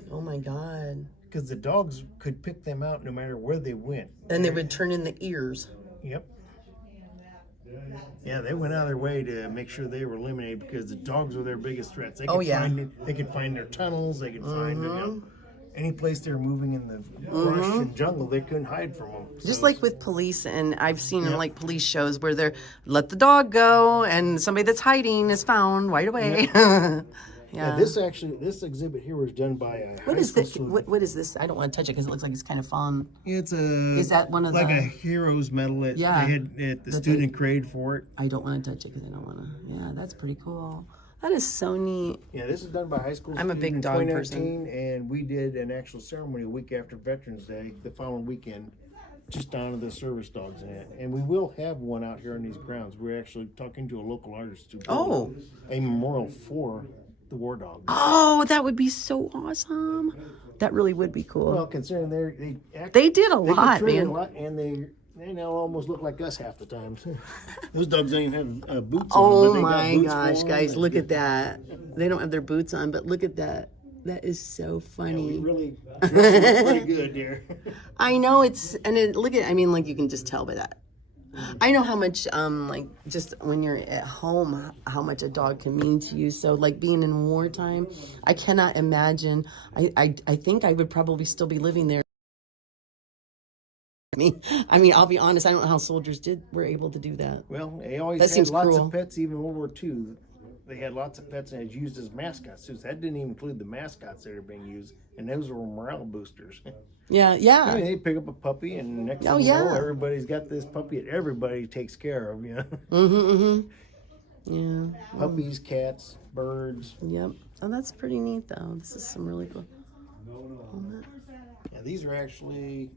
Oh my God. Because the dogs could pick them out no matter where they went. And they would turn in the ears. Yep. Yeah, they went out of their way to make sure they were eliminated because the dogs were their biggest threats. They could they could find their tunnels. They could find any place they were moving in the brush and jungle. They couldn't hide from them. Just like with police, and I've seen in like police shows where they're let the dog go and somebody that's hiding is found right away. Yeah, this exhibit here was done by a What is this? What is this? I don't want to touch it because it looks like it's kind of fun. It's Is that one of like the a hero's medal that they had the student created for it? I don't want to touch it because I don't want to. Yeah, that's pretty cool. That is so neat. Yeah, this is done by high school. I'm a big dog person, and we did an actual ceremony a week after Veterans Day, the following weekend, just to honor the service dogs in it. And we will have one out here on these grounds. We're actually talking to a local artist to build a memorial for the war dogs. Oh, that would be so awesome. That really would be cool. Well, considering they did a lot, man. A lot, and they now almost look like us half the time. Those dogs don't even have boots on. Oh my gosh, guys, look at that. They don't have their boots on, but look at that. That is so funny. Yeah, we really dressed pretty good there. I know look at, I mean, like you can just tell by that. I know how much, like, just when you're at home, how much a dog can mean to you. So, like, being in wartime, I cannot imagine. I think I would probably still be living there. I mean, I'll be honest. I don't know how soldiers were able to do that. Well, they always had lots of pets, even World War II. They had lots of pets and it's used as mascots too. So that didn't even include the mascots that are being used, and those were morale boosters. Yeah. I mean, they pick up a puppy, and next thing you know, everybody's got this puppy that everybody takes care of. You know. Yeah. Puppies, cats, birds. Yep. Oh, that's pretty neat, though. This is some really cool. Yeah, these are actually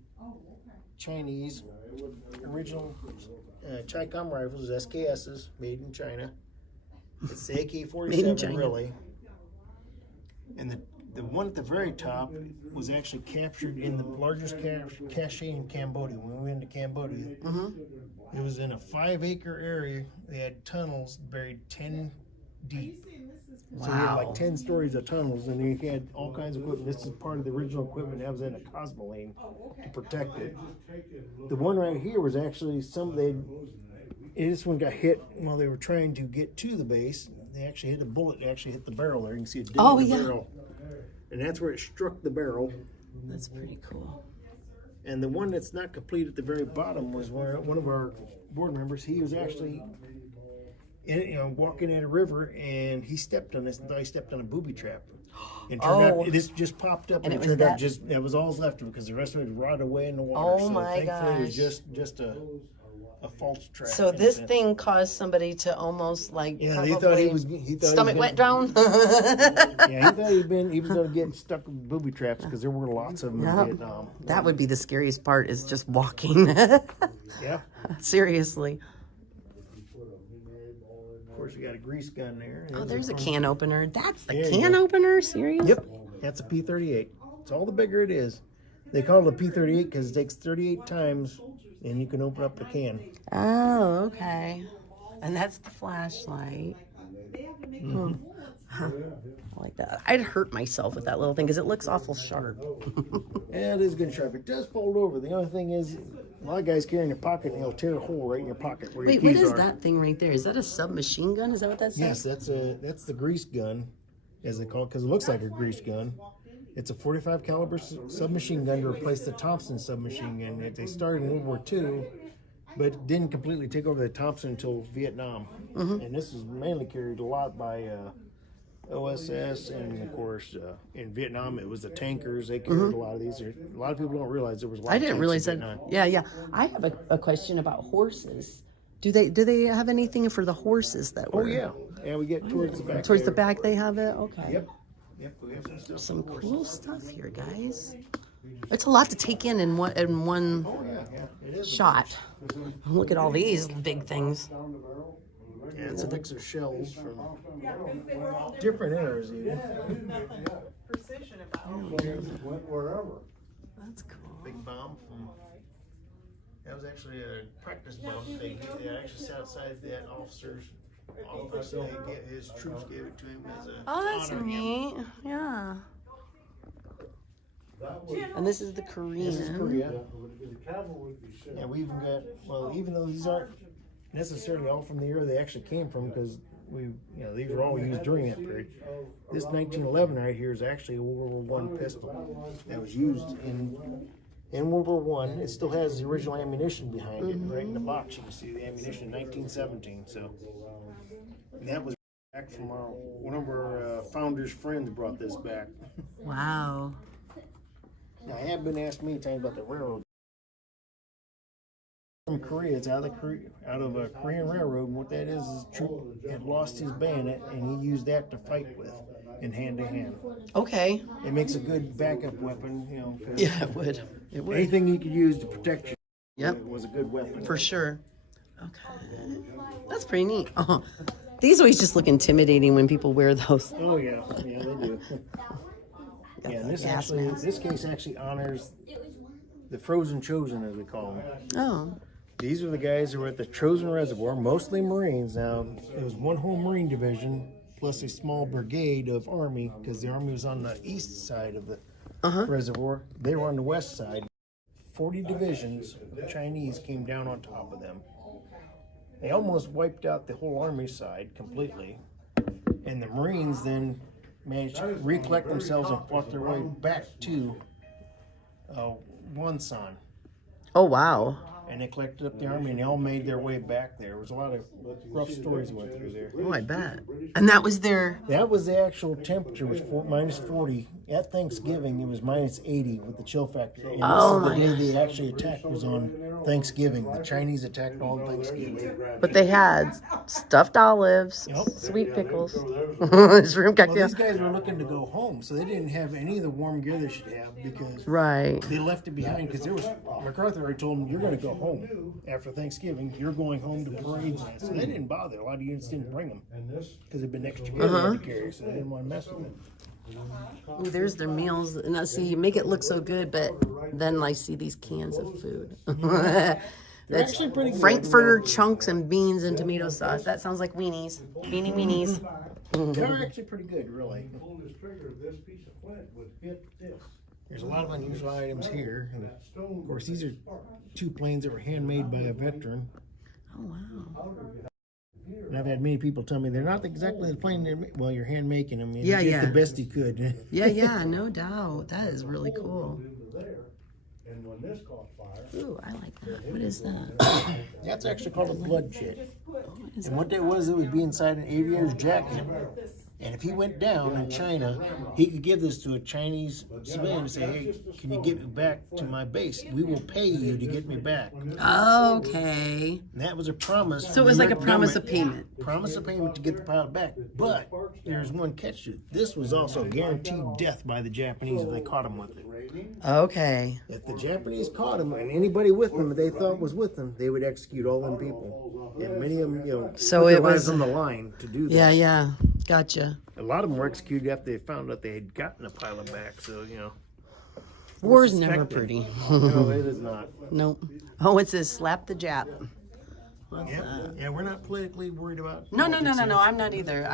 Chinese original Chi-Com rifles, SKSs, made in China. It's the AK-47, really. And the one at the very top was actually captured in the largest cache in Cambodia. When we went into Cambodia, it was in a 5-acre area. They had tunnels buried 10 deep. Wow. So you had like 10 stories of tunnels, and you had all kinds of equipment. This is part of the original equipment that was in a Cosmoline to protect it. The one right here was actually this one got hit while they were trying to get to the base. They actually hit a bullet. It actually hit the barrel there. You can see it dig in the barrel. And that's where it struck the barrel. That's pretty cool. And the one that's not complete at the very bottom was where one of our board members, he was actually walking at a river, and he stepped on this and thought he stepped on a booby trap. And turned out, this just popped up, and it turned out that was all left of it because the rest of it rotted away in the water. Oh my gosh. Thankfully, it was just a false trap. So this thing caused somebody to almost like he thought stomach went down. Yeah, he thought he was going to get stuck with booby traps because there were lots of them in Vietnam. That would be the scariest part, is just walking. Yeah. Seriously. Of course, we got a grease gun there. Oh, there's a can opener. That's the can opener? Seriously? Yep. That's a P38. It's all the bigger it is. They call it a P38 because it takes 38 times, and you can open up the can. Oh, okay. And that's the flashlight. I like that. I'd hurt myself with that little thing because it looks awful sharp. Yeah, it is good sharp. It does fold over. The only thing is, a lot of guys carry in your pocket, and they'll tear a hole right in your pocket where your keys are. Wait, what is that thing right there? Is that a submachine gun? Is that what that says? Yes, that's the grease gun, as they call it, because it looks like a grease gun. It's a .45 caliber submachine gun to replace the Thompson submachine gun. They started in World War II, but didn't completely take over the Thompson until Vietnam. And this is mainly carried a lot by OSS, and of course in Vietnam it was the tankers. They carried a lot of these. A lot of people don't realize there was a lot. I didn't realize that. Yeah. I have a question about horses. Do they have anything for the horses that were? Oh yeah, we get towards the back. Towards the back they have it. Okay. Yep. We have some cool stuff here, guys. It's a lot to take in one shot. Look at all these big things. Yeah, it's a mix of shells from different eras, even. Precision about Went wherever. That's cool. Big bomb from. That was actually a practice bomb. They actually sat outside that officer's office. His troops gave it to him as a. Oh, that's neat. Yeah. And this is the Korean. This is Korea. The camera would be shit. Yeah, we even got, well, even though these aren't necessarily all from the era they actually came from, because these were all used during that period. This 1911 right here is actually a World War I pistol that was used in World War I. It still has the original ammunition behind it, right in the box. You can see the ammunition in 1917. So that was back from one of our founders' friends brought this back. Wow. Now, I have been asked many times about the railroad. From Korea, it's out of a Korean railroad, and what that is a troop had lost his bayonet, and he used that to fight with in hand to hand. Okay. It makes a good backup weapon, 'cause Yeah, it would. It would. anything you could use to protect you. Yep. It was a good weapon. For sure. Okay. That's pretty neat. Oh, these always just look intimidating when people wear those. Oh yeah, they do. Yeah, and this case actually honors the Frozen Chosen, as we call them. Oh. These are the guys who were at the Chosen Reservoir, mostly Marines. Now, it was one whole Marine division plus a small brigade of Army, because the Army was on the east side of the reservoir. They were on the west side. 40 divisions of Chinese came down on top of them. They almost wiped out the whole Army side completely. And the Marines then managed to recollect themselves and fought their way back to Wonsan. Oh, wow. And they collected up the army, and they all made their way back there. There was a lot of rough stories went through there. Oh, I bet. And that was their... That was the actual temperature, was minus 40. At Thanksgiving, it was minus 80 with the chill factor. And Oh, this is the day they actually attacked was on Thanksgiving. The Chinese attacked on Thanksgiving. But they had stuffed olives, Yep. sweet pickles, shrimp Well, cocktail. these guys were looking to go home, so they didn't have any of the warm gear they should have because Right. they left it behind. Because MacArthur already told them, you're going to go home after Thanksgiving. You're going home to parades. So they didn't bother. A lot of units didn't bring them because they'd been extra gear they had to carry, so they didn't want to mess with them. Ooh, there's their meals. And I see you make it look so good, but then I see these cans of food. That's actually pretty good. Frankfurter chunks and beans and tomato sauce. That sounds like weenies. Beanie weenies. They're actually pretty good, really. Pulled this trigger, this piece of flint would hit this. There's a lot of unusual items here. And of course, these are two planes that were handmade by a veteran. Oh, wow. And I've had many people tell me they're not exactly the plane well, you're hand making them. You Yeah, did yeah. the best you could. Yeah, no doubt. That is really cool. And when this caught fire, Ooh, I like that. What is that? That's actually called a blood jet. And what that was, it would be inside an aviator's jacket. And if he went down in China, he could give this to a Chinese civilian and say, hey, can you get me back to my base? We will pay you to get me back. Okay. And that was a promise. So it was like a promise of payment. Promise of payment to get the pilot back. But there's one catch to it. This was also guaranteed death by the Japanese if they caught him with it. Okay. If the Japanese caught him and anybody with them that they thought was with them, they would execute all them people. And many of them, So put it their lives was- on the line to do that. Yeah. Gotcha. A lot of them were executed after they found out they had gotten a pilot back. So, War's never suspected. pretty. No, it is not. Nope. Oh, it says slap the Jap. Yeah, we're not politically worried about. No. politics here. I'm not either.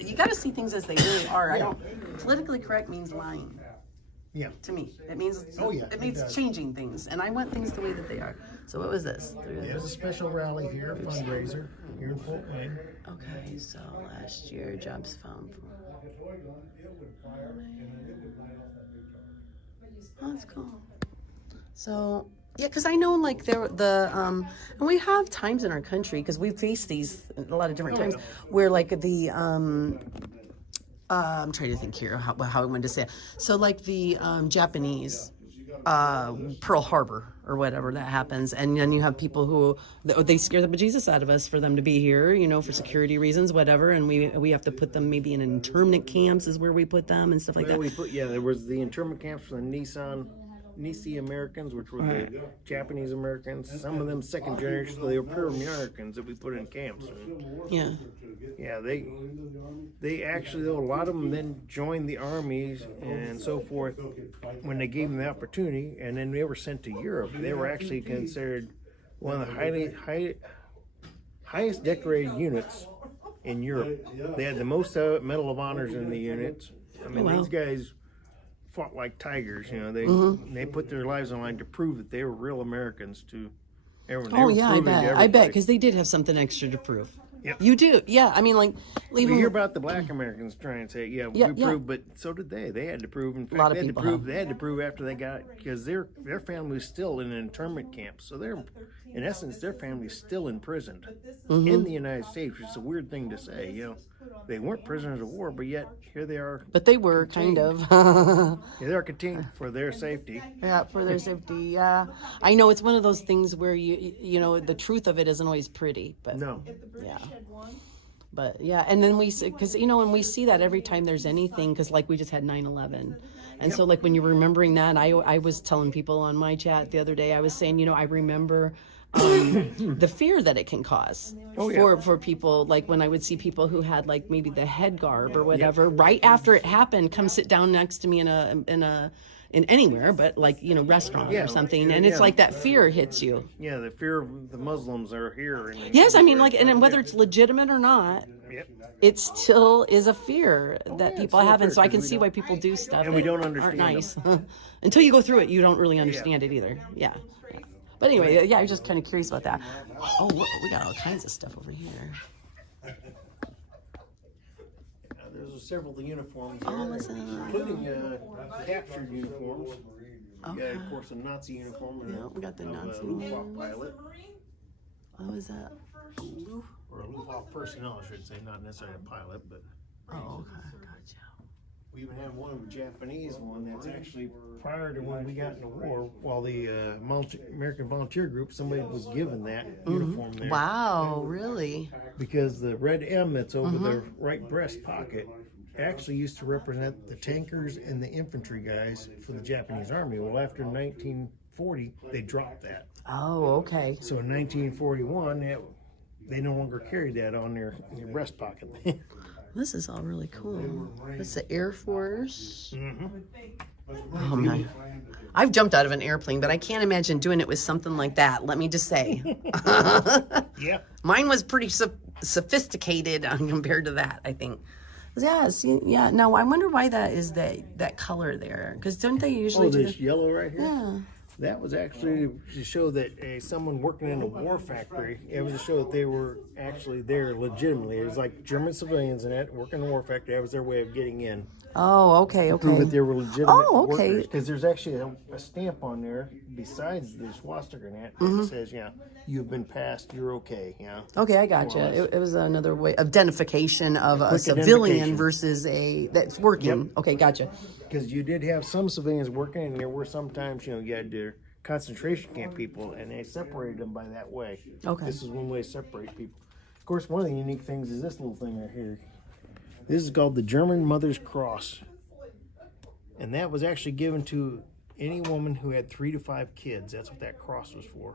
You got to see things as they really are. I don't. Politically correct means lying. Yeah. To me, it means. Oh, yeah, It it means does. changing things, and I want things the way that they are. So what was this? There's a special rally here, fundraiser here in Fort Wayne. Okay, so last year jobs found for. Oh, that's cool. So yeah, because I know like and we have times in our country because we face these a lot of different times where like the I'm trying to think here how I wanted to say it. So like the Japanese Pearl Harbor or whatever that happens, and then you have people who they scare the bejesus out of us for them to be here, for security reasons, whatever, and we have to put them maybe in internment camps is where we put them and stuff like that. There was the internment camps for the Nissan Nisi Americans, which were the Japanese Americans. Some of them second generation, so they were pure Americans that we put in camps. Yeah. Yeah, they actually, though, a lot of them then joined the armies and so forth when they gave them the opportunity, and then they were sent to Europe. They were actually considered one of the highest decorated units in Europe. They had the most Medal of Honors in the units. I mean, wow. these guys fought like tigers. You know, they put their lives on the line to prove that they were real Americans to everyone. Oh yeah, I bet because they did have something extra to prove. Yep. You do, yeah. I mean, like, We hear about the black Americans trying to say, we proved, but so did they. They had to prove. In fact, they had to prove after they got, because their family was still in an internment camp. So they're, in essence, their family's still imprisoned in the United States, which is a weird thing to say. You know, they weren't prisoners of war, but yet here they are. But they were contained. kind of. Yeah, they're contained for their safety. Yeah, for their safety. Yeah, I know it's one of those things where you know the truth of it isn't always pretty, but No. yeah. But yeah, and then we, because you know, and we see that every time there's anything, because like we just had 9/11, and so like when you're remembering that, I was telling people on my chat the other day, I was saying, you know, I remember the fear that it can cause for people, like when I would see people who had like maybe the head garb or whatever right after it happened, come sit down next to me in anywhere, but like, you know, restaurant or something, and it's like that fear hits you. Yeah, the fear of the Muslims are here. Yes, I mean, like, and whether it's legitimate or not, it still is a fear that people have, and so I can see why people do stuff and we that don't aren't understand nice. Until you go through it, you don't really understand it either. Yeah. But anyway, yeah, I was just kind of curious about that. Oh, we got all kinds of stuff over here. There's several of the uniforms Oh, there, listen. including captured uniforms. Okay. Yeah, of course, a Nazi uniform. And Yeah, we got the Nazi Luftwaffe pilot, What was that? or a Luftwaffe personnel, I should say, not necessarily a pilot, but Oh, okay, gotcha. we even have one of the Japanese one that's actually prior to when we got into war, while the American Volunteer Group, somebody was given that uniform there. Wow, really? Because the red M that's over the right breast pocket actually used to represent the tankers and the infantry guys for the Japanese army. Well, after 1940, they dropped that. Oh, okay. So in 1941, they no longer carried that on their breast pocket. This is all really cool. That's the Air Force. Oh my! I've jumped out of an airplane, but I can't imagine doing it with something like that. Let me just say. Yeah. Mine was pretty sophisticated compared to that, I think. Yeah, see, yeah. No, I wonder why that is that color there. Because don't they usually do this yellow right here? Yeah. That was actually to show that someone working in a war factory, it was to show that they were actually there legitimately. It was like German civilians in it, working in a war factory. That was their way of getting in. Oh, okay, okay. Prove that they were legitimate workers. Because there's actually a stamp on there besides the swastika in it that says, you've been passed, you're okay. Yeah. Okay, I gotcha. It was another way of identification of a civilian versus that's working. Yep. Okay, gotcha. Because you did have some civilians working, and there were sometimes, you had their concentration camp people, and they separated them by that way. Okay. This is one way to separate people. Of course, one of the unique things is this little thing right here. This is called the German Mother's Cross. And that was actually given to any woman who had 3 to 5 kids. That's what that cross was for.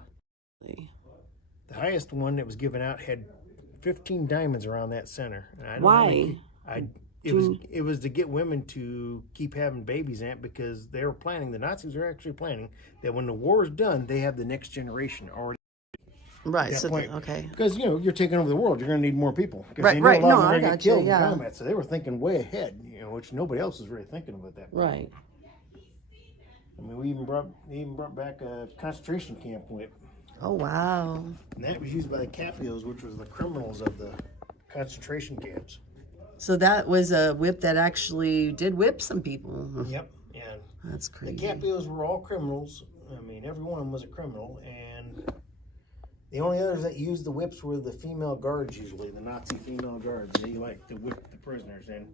The highest one that was given out had 15 diamonds around that center. And I don't Why? It was to get women to keep having babies in it, because they were planning, the Nazis were actually planning that when the war is done, they have the next generation already. Right. So okay. Because you're taking over the world, you're going to need more people. Right. Right. No, I got you. Yeah. Combat, so they were thinking way ahead, which nobody else was really thinking about that. Right. I mean, we even brought back a concentration camp whip. Oh wow. And that was used by the Capios, which was the criminals of the concentration camps. So that was a whip that actually did whip some people. Yep. And that's crazy. The Capios were all criminals. I mean, every one of them was a criminal, and the only others that used the whips were the female guards, usually the Nazi female guards. They liked to whip the prisoners in.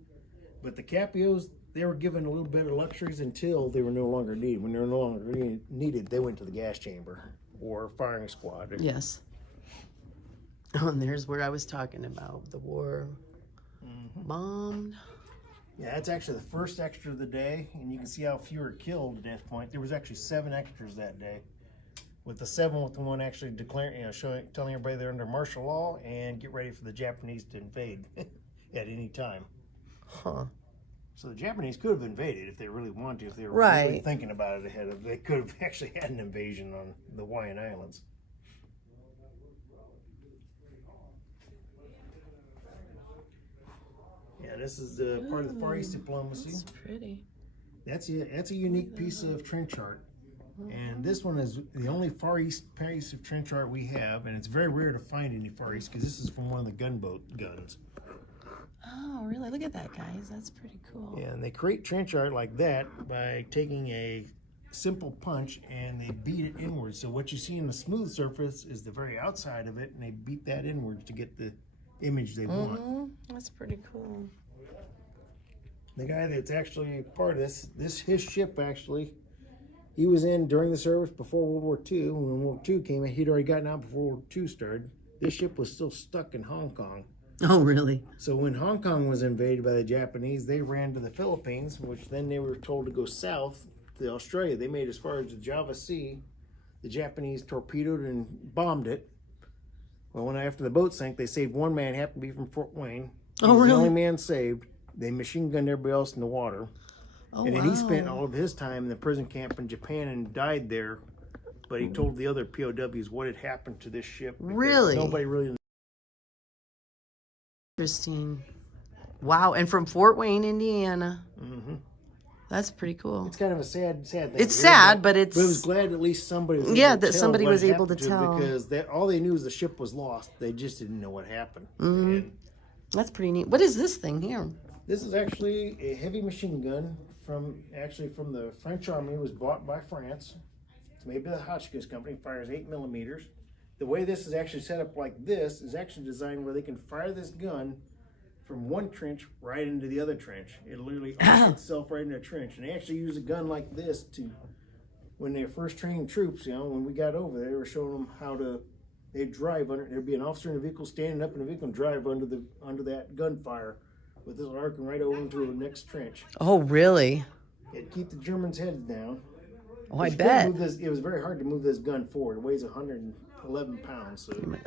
But the Capios, they were given a little bit of luxuries until they were no longer needed. When they were no longer needed, they went to the gas chamber or firing squad. Yes. Oh, and there's where I was talking about the war bombed. Yeah, that's actually the first extra of the day, and you can see how few are killed at that point. There was actually 7 extras that day, with the 7th one actually declaring, telling everybody they're under martial law and get ready for the Japanese to invade at any time. Huh. So the Japanese could have invaded if they really wanted to, if they were Right. really thinking about it ahead of. They could have actually had an invasion on the Hawaiian Islands. Yeah, this is part of the Far East diplomacy. That's pretty. That's a unique piece of trench art. And this one is the only Far East piece of trench art we have, and it's very rare to find any Far East because this is from one of the gunboat guns. Oh, really? Look at that, guys. That's pretty cool. Yeah, and they create trench art like that by taking a simple punch and they beat it inwards. So what you see in the smooth surface is the very outside of it, and they beat that inwards to get the image they want. That's pretty cool. The guy that's actually part of his ship actually, he was in during the service before World War II. When World War II came in, he'd already gotten out before World War II started. This ship was still stuck in Hong Kong. Oh, really? So when Hong Kong was invaded by the Japanese, they ran to the Philippines, which then they were told to go south to Australia. They made as far as the Java Sea. The Japanese torpedoed and bombed it. Well, when after the boat sank, they saved one man, happened to be from Fort Wayne. He Oh, was really? the only man saved. They machine gunned everybody else in the water. Oh, And then wow. he spent all of his time in the prison camp in Japan and died there. But he told the other POWs what had happened to this ship. because Really? Nobody really. Interesting. Wow. And from Fort Wayne, Indiana. Mm-hmm. That's pretty cool. It's kind of a sad thing. It's to hear, sad, but it's... But I was glad at least somebody was able Yeah, to that tell somebody what was had able to happened tell. because all they knew was the ship was lost. They just didn't know what happened. Mm-hmm. And That's pretty neat. What is this thing here? this is actually a heavy machine gun from the French Army. It was bought by France. It's made by the Hotchkiss Company. Fires 8 millimeters. The way this is actually set up like this is actually designed where they can fire this gun from one trench right into the other trench. It'll literally arc itself right into a trench. And they actually use a gun like this to, when they were first training troops, when we got over there, they were showing them how to, they'd drive under, there'd be an officer in a vehicle standing up in a vehicle and drive under that gunfire with this arcing right over into the next trench. Oh, really? It'd keep the Germans' heads down. Oh, I You couldn't bet. move it was very hard to move this gun forward. It weighs 111 pounds. So. Do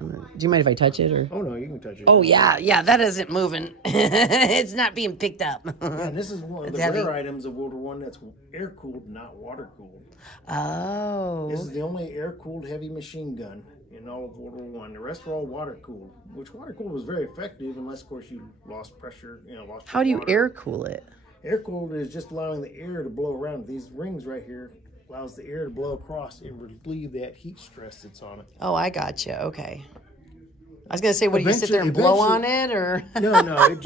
you mind if I touch it? Or? Oh, no, you can touch it. Oh, yeah, that isn't moving. It's not being picked up. Yeah, and this is one of It's the heavy. rare items of World War I that's air-cooled, not water-cooled. Oh. This is the only air-cooled heavy machine gun in all of World War I. The rest were all water-cooled, which water-cooled was very effective unless, of course, you lost pressure, lost How do you water. air cool it? Air-cooled is just allowing the air to blow around. These rings right here allows the air to blow across and relieve that heat stress that's on it. Oh, I gotcha. Okay. I was gonna say, what do you sit there and blow on it, or? No, it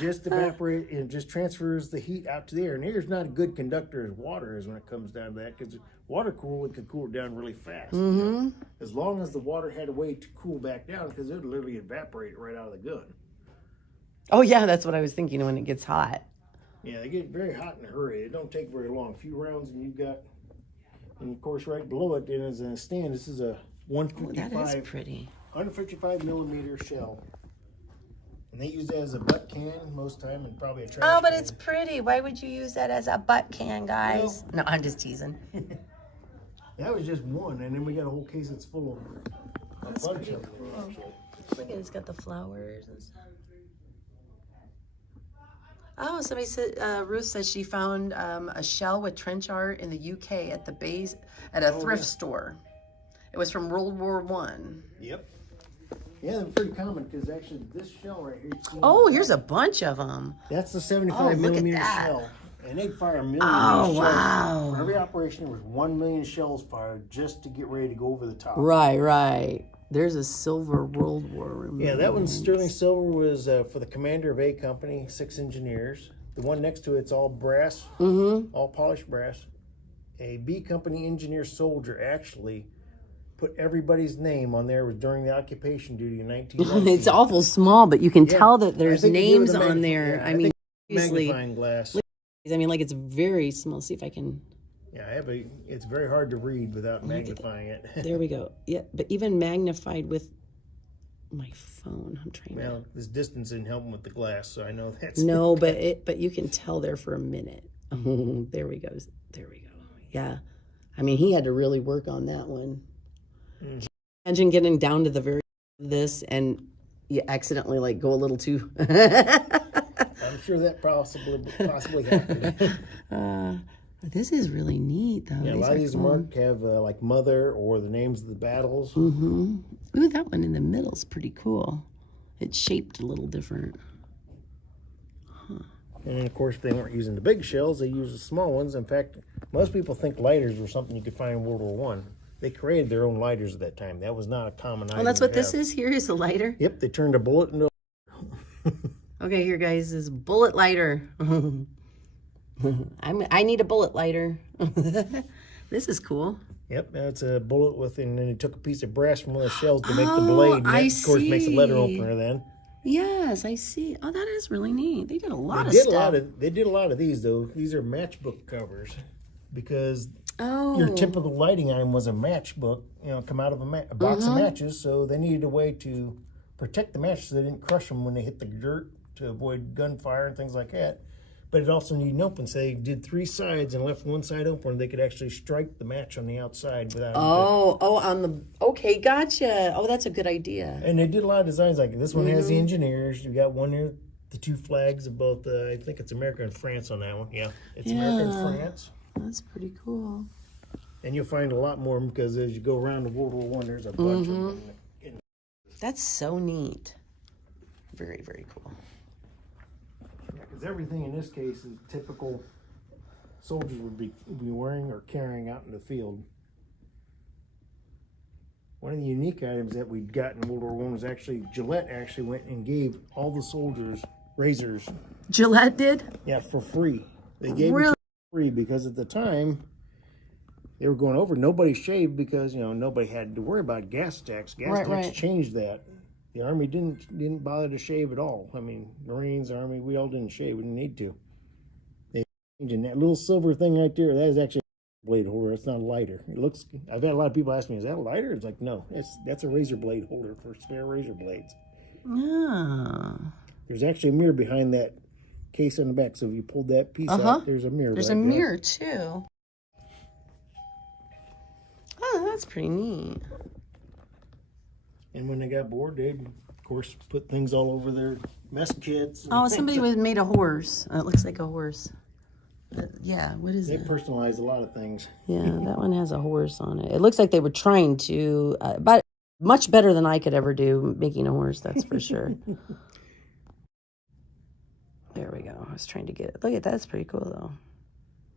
just evaporates and just transfers the heat out to the air. And air is not a good conductor as water is when it comes down to that, because water could cool it down really fast. Mm-hmm. As long as the water had a way to cool back down, because it would literally evaporate right out of the gun. Oh yeah, that's what I was thinking when it gets hot. Yeah, they get very hot in a hurry. It don't take very long. A few rounds and you've got, and of course right below it, then as a stand, this is a Oh, that is 155 pretty. 155 millimeter shell. And they use that as a butt can most time and probably a trash Oh, but can. it's pretty. Why would you use that as a butt can, guys? No, I'm just teasing. That was just one, and then we got a whole case that's full of a bunch of them. Actually. Look at it's got the flowers and stuff. Oh, somebody said, Ruth says she found a shell with trench art in the UK at the base at a thrift store. It was from World War One. Yep. Yeah, they're pretty common because actually this shell right here. Oh, here's a bunch of them. That's the 75 Oh, look at millimeter that. shell. And they'd fire 1 million Oh, shells. wow. For every operation, there was 1 million shells fired just to get ready to go over the top. Right. There's a silver World War. Yeah, that one's sterling silver was for the commander of A Company, 6 engineers. The one next to it's all brass, all polished brass. A B Company engineer soldier actually put everybody's name on there. It was during the occupation duty in 1919. It's awful small, but you can Yeah. tell that I there's think they give it names a on magnif- there. yeah, I mean, think obviously, magnifying glass. like it's very small. See if I can. Yeah, it's very hard to read without magnifying it. There we go. Yeah, but even magnified with my phone. I'm trying Well, this distance didn't help with the glass, so I know that's... No, but you can tell there for a minute. Oh, there we go. There we go. Yeah. I mean, he had to really work on that one. Imagine getting down to the very end of this and you accidentally like go a little too. I'm sure that possibly happened. This is really neat, though. Yeah, a lot of these marked have like mother or the names of the battles. Mm-hmm. Ooh, that one in the middle is pretty cool. It's shaped a little different. And then, of course, they weren't using the big shells. They used the small ones. In fact, most people think lighters were something you could find in World War One. They created their own lighters at that time. That was not a common item. Oh, that's what to this have. is here is a lighter? Yep, they turned a bullet into Okay, here, guys, is bullet lighter. I need a bullet lighter. This is cool. Yep, that's a bullet with, and then he took a piece of brass from one of the shells to make the blade. And that, of course, makes a letter opener then. Yes, I see. Oh, that is really neat. They did a lot of stuff. They did a lot of these, though. These are matchbook covers because Oh. your typical lighting item was a matchbook, come out of a box of matches. So they needed a way to protect the matches so they didn't crush them when they hit the dirt to avoid gunfire and things like that. But it also needed an open. So they did 3 sides and left one side open. They could actually strike the match on the outside without. Okay, gotcha. Oh, that's a good idea. And they did a lot of designs like it. This one has the engineers. You got one here, the 2 flags of both. I think it's America and France on that one. Yeah, it's America and France. That's pretty cool. And you'll find a lot more because as you go around to World War One, there's a bunch of them. That's so neat. Very, very cool. Because everything in this case is typical soldiers would be wearing or carrying out in the field. One of the unique items that we got in World War One was actually Gillette actually went and gave all the soldiers razors. Gillette did? Yeah, for free. They gave them for free because at the time they were going over. Nobody shaved because nobody had to worry about gas tax. Gas tax changed that. The Army didn't bother to shave at all. I mean, Marines, Army, we all didn't shave. We didn't need to. They changed, and that little silver thing right there, that is actually a blade holder. It's not a lighter. It looks. I've had a lot of people ask me, "Is that a lighter?" It's like, no, that's a razor blade holder for spare razor blades. Yeah. There's actually a mirror behind that case on the back. So if you pulled that piece out, there's a mirror. There's a mirror too. Oh, that's pretty neat. And when they got bored, they'd, of course, put things all over their mess kits. Oh, somebody made a horse. It looks like a horse. Yeah, what is They it? personalized a lot of things. Yeah, that one has a horse on it. It looks like they were trying to, but much better than I could ever do making a horse, that's for sure. There we go. I was trying to get it. Look at that. That's pretty cool, though.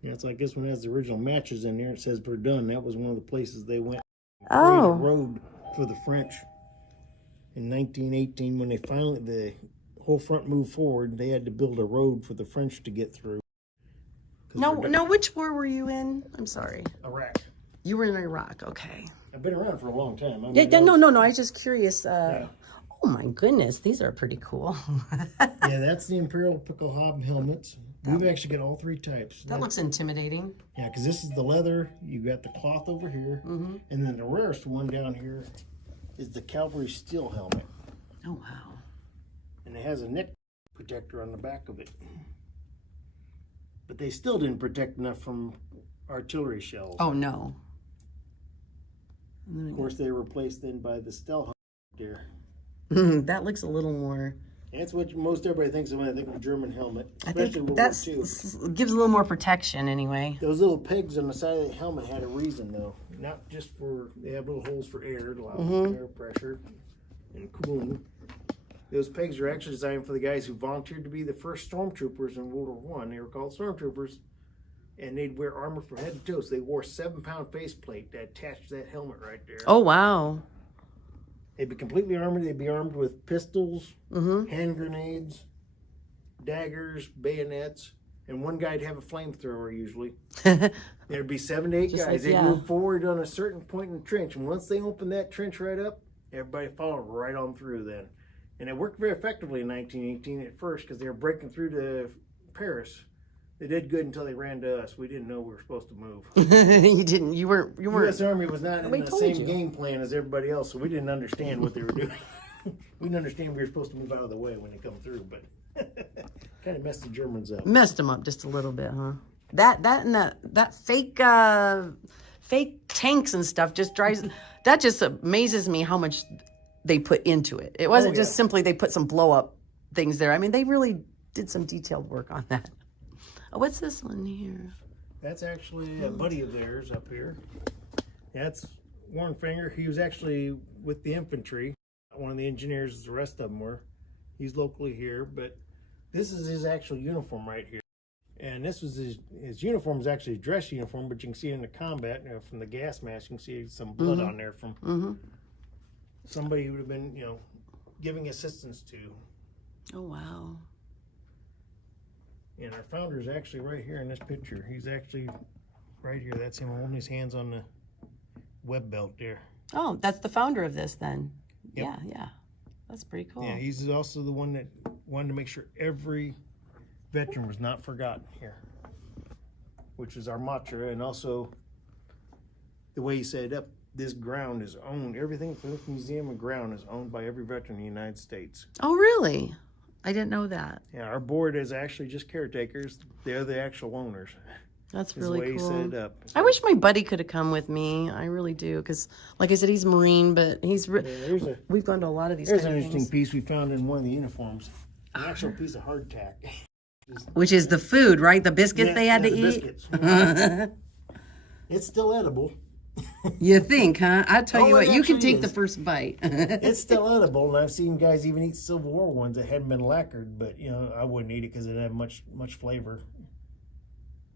Yeah, it's like this one has the original matches in there. It says Verdun. That was one of the places they went. Oh. A road for the French. In 1918, when the whole front moved forward, they had to build a road for the French to get through. No, which war were you in? I'm sorry. Iraq. You were in Iraq, okay. I've been around for a long time. I Yeah, mean, no, I was just curious. Oh my goodness, these are pretty cool. Yeah, that's the Imperial Pickelhaube helmets. We've actually got all 3 types. That looks intimidating. Yeah, because this is the leather. You got the cloth over here. And then the rarest one down here is the Cavalry Steel helmet. Oh, wow. And it has a neck protector on the back of it. But they still didn't protect enough from artillery shells. Oh, no. Of course, they were replaced then by the Stell helmet there. That looks a little more... That's what most everybody thinks of when they think of a German helmet. I Especially think World that War II. gives a little more protection anyway. Those little pegs on the side of the helmet had a reason, though. Not just for, they have little holes for air to allow air pressure and cooling. Those pegs are actually designed for the guys who volunteered to be the first stormtroopers in World War I. They were called stormtroopers, and they'd wear armor from head to toe. So they wore a 7-pound faceplate that attached to that helmet right there. Oh, wow. They'd be completely armored. They'd be armed with pistols, hand grenades, daggers, bayonets, and one guy'd have a flamethrower usually. There'd be 7 to 8 guys. like, They'd move forward on a certain point in the trench, and once they opened that trench right up, everybody followed right on through then. And it worked very effectively in 1918 at first because they were breaking through to Paris. They did good until they ran to us. We didn't know we were supposed to move. You weren't. U.S. Army was not in the told same you. game plan as everybody else, so we didn't understand what they were doing. We didn't understand we were supposed to move out of the way when they come through, but kind of messed the Germans up. Messed them up just a little bit, huh? And that fake tanks and stuff just drives. That just amazes me how much they put into it. It wasn't just simply they put some blow up things there. I mean, they really did some detailed work on that. Oh, what's this one here? That's actually a buddy of theirs up here. That's Warren Finger. He was actually with the infantry. One of the engineers, as the rest of them were. He's locally here, but this is his actual uniform right here. And this was his uniform is actually a dress uniform, but you can see in the combat, from the gas mask, you can see some blood on there from somebody who would have been, giving assistance to. Oh, wow. And our founder is actually right here in this picture. He's actually right here. That's him holding his hands on the web belt there. Oh, that's the founder of this then. Yep. Yeah. That's pretty cool. Yeah, he's also the one that wanted to make sure every veteran was not forgotten here, which is our mantra. And also the way he set it up, this ground is owned. Everything from this museum and ground is owned by every veteran in the United States. Oh, really? I didn't know that. Yeah, our board is actually just caretakers. They're the actual owners. That's Is really the way cool. he set it up. I wish my buddy could have come with me. I really do, because, like I said, he's Marine, but we've gone to a lot of these. There's kind an of interesting things. piece we found in one of the uniforms. An actual piece of hardtack. Which is the food, right? The biscuits they had to the eat. Biscuits. It's still edible. You think, huh? I tell you Oh, what, it you can actually take the is. first bite. It's still edible, and I've seen guys even eat Civil War ones that hadn't been lacquered, but I wouldn't eat it because it had much flavor.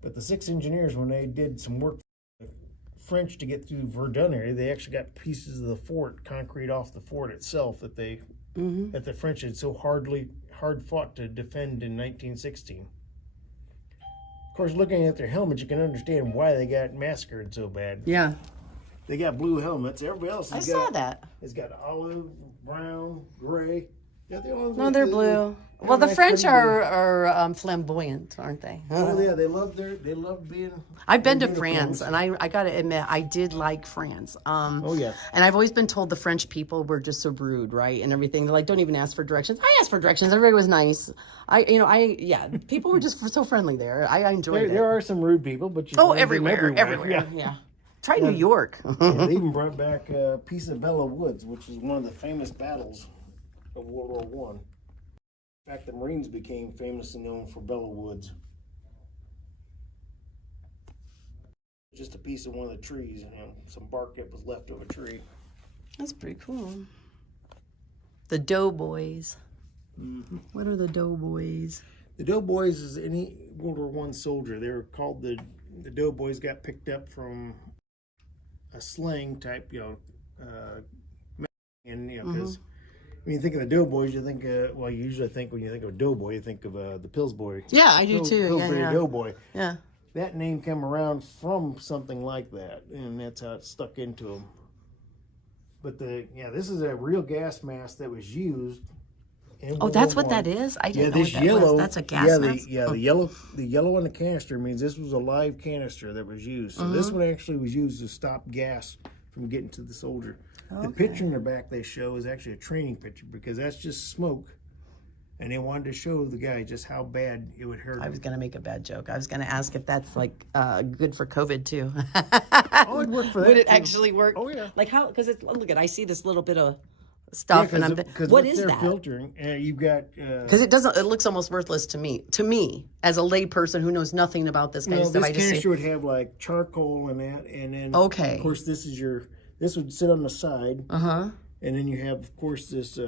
But the 6 engineers, when they did some work for the French to get through Verdun area, they actually got pieces of the fort, concrete off the fort itself that that the French had so hard fought to defend in 1916. Of course, looking at their helmets, you can understand why they got massacred so bad. Yeah. They got blue helmets. Everybody else I has saw got, that. it's got olive, brown, gray. Yeah, the only ones No, with they're the- blue. they're Well, the nice French pretty blue. are flamboyant, aren't they? Oh yeah, they love being. I've been to their France, uniforms. and I got to admit, I did like France. Oh yeah. And I've always been told the French people were just so rude, right? And everything. They're like, don't even ask for directions. I asked for directions. Everybody was nice. People were just so friendly there. I enjoyed it. There are some rude people, but you Oh, find them everywhere. Yeah. Try New York. Yeah, they even brought back a piece of Belleau Woods, which is one of the famous battles of World War I. In fact, the Marines became famous and known for Belleau Woods. Just a piece of one of the trees, some bark that was left of a tree. That's pretty cool. The Doughboys. What are the Doughboys? The Doughboys is any World War I soldier. They were called the Doughboys. Got picked up from a slang type, because when you think of the Doughboys, you think, you usually think when you think of a doughboy, you think of the Pillsbury. Yeah, I do too. Pillsbury Yeah. Doughboy. Yeah. That name came around from something like that, and that's how it stuck into them. But this is a real gas mask that was used. Oh, that's what that is? I didn't know what that was. That's a gas mask? The yellow on the canister means this was a live canister that was used. So this one actually was used to stop gas from getting to the soldier. The picture in the back they show is actually a training picture because that's just smoke. And they wanted to show the guy just how bad it would hurt him. I was going to make a bad joke. I was going to ask if that's like good for COVID too. Oh, it'd work for that Would it too. actually work? Oh, yeah. Like how? Because I see this little bit of stuff, and I'm what is they're that? filtering, you've got Because it looks almost worthless to me. To me, as a lay person who knows nothing about this kind of stuff, this I just canister say, would have like charcoal in that, and then Okay. of course this would sit on the side, and then you have of course this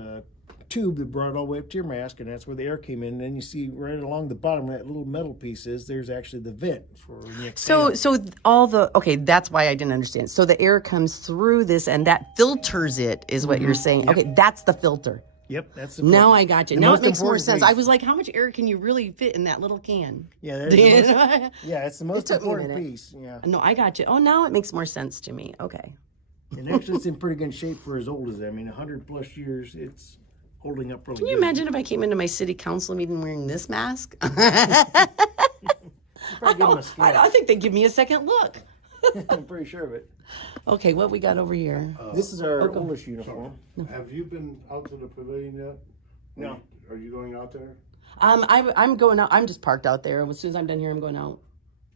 tube that brought it all the way up to your mask, and that's where the air came in. And then you see right along the bottom where that little metal piece is, there's actually the vent for when you exhale. So that's why I didn't understand. So the air comes through this, and that filters it, is what you're saying. Yep. Okay, that's the filter. Yep, that's the Now filter. I got you. The Now it most makes more important sense. piece. I was like, how much air can you really fit in that little can? Yeah, that's the most, no, it's the most took me a important minute. piece. Yeah, I got you. Oh, now it makes more sense to me. Okay. and actually it's in pretty good shape for as old as that. I mean, 100+ years, it's holding up really Can you good. imagine if I came into my city council meeting wearing this mask? Probably give them a scare. I think they'd give me a second look. I'm pretty sure of it. Okay, what we got over here? This is our oldest uniform. Have you been out to the pavilion yet? No. Are you going out there? I'm going out. I'm just parked out there. As soon as I'm done here, I'm going out.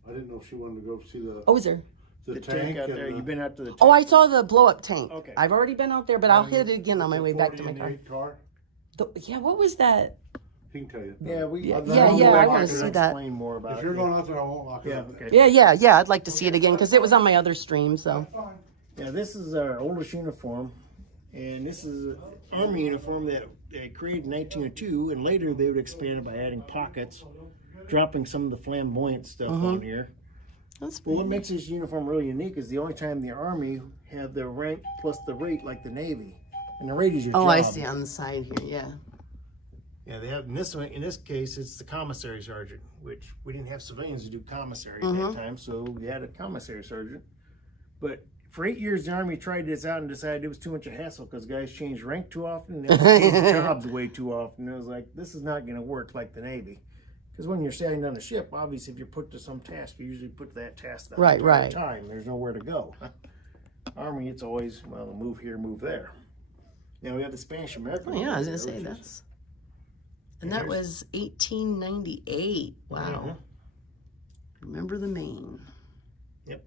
I didn't know if she wanted to go see the Oh, is there? The tank out there. You've been out to the tank. Oh, I saw the blow up tank. Okay. I've already been out there, but I'll hit it again on my way back to my car. 40 car. Yeah, what was that? He can tell you. Yeah, I wanna see that. Explain more about If it. you're going out there, I won't lock it Yeah, up. okay. Yeah. I'd like to see it again because it was on my other stream. So. Yeah, this is our oldest uniform, and this is an Army uniform that they created in 1902, and later they would expand it by adding pockets, dropping some of the flamboyant stuff on here. That's But what makes this uniform really unique is the only time the Army have the rank plus the rate like the Navy, and the rate is your job. Oh, I see on the side here. Yeah. Yeah, they have in this one. In this case, it's the commissary sergeant, which we didn't have civilians to do commissary at that time, so we had a commissary sergeant. But for 8 years, the Army tried this out and decided it was too much a hassle because guys changed rank too often and they also changed jobs way too often. It was like, this is not going to work like the Navy. Because when you're standing on a ship, obviously, if you're put to some task, you usually put that task the entire time. There's nowhere to go. Army, it's always, well, move here, move there. Now we have the Spanish-American. Oh, yeah, I was going to say that's. And that was 1898. Wow. Remember the Maine. Yep.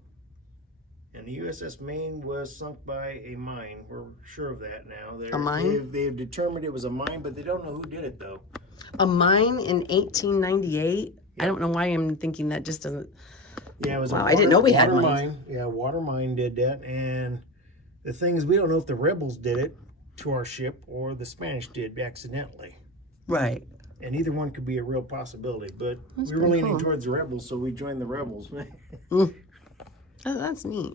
And the USS Maine was sunk by a mine. We're sure of that now. A mine? They've determined it was a mine, but they don't know who did it, though. A mine in 1898? I don't know why I'm thinking that just doesn't. Yeah, it was Wow, I didn't know we had water mines. mine. Yeah, water mine did that. And the thing is, we don't know if the rebels did it to our ship or the Spanish did accidentally. Right. And either one could be a real possibility. But That's we were pretty leaning cool. towards the rebels, so we joined the rebels. Oh, that's neat.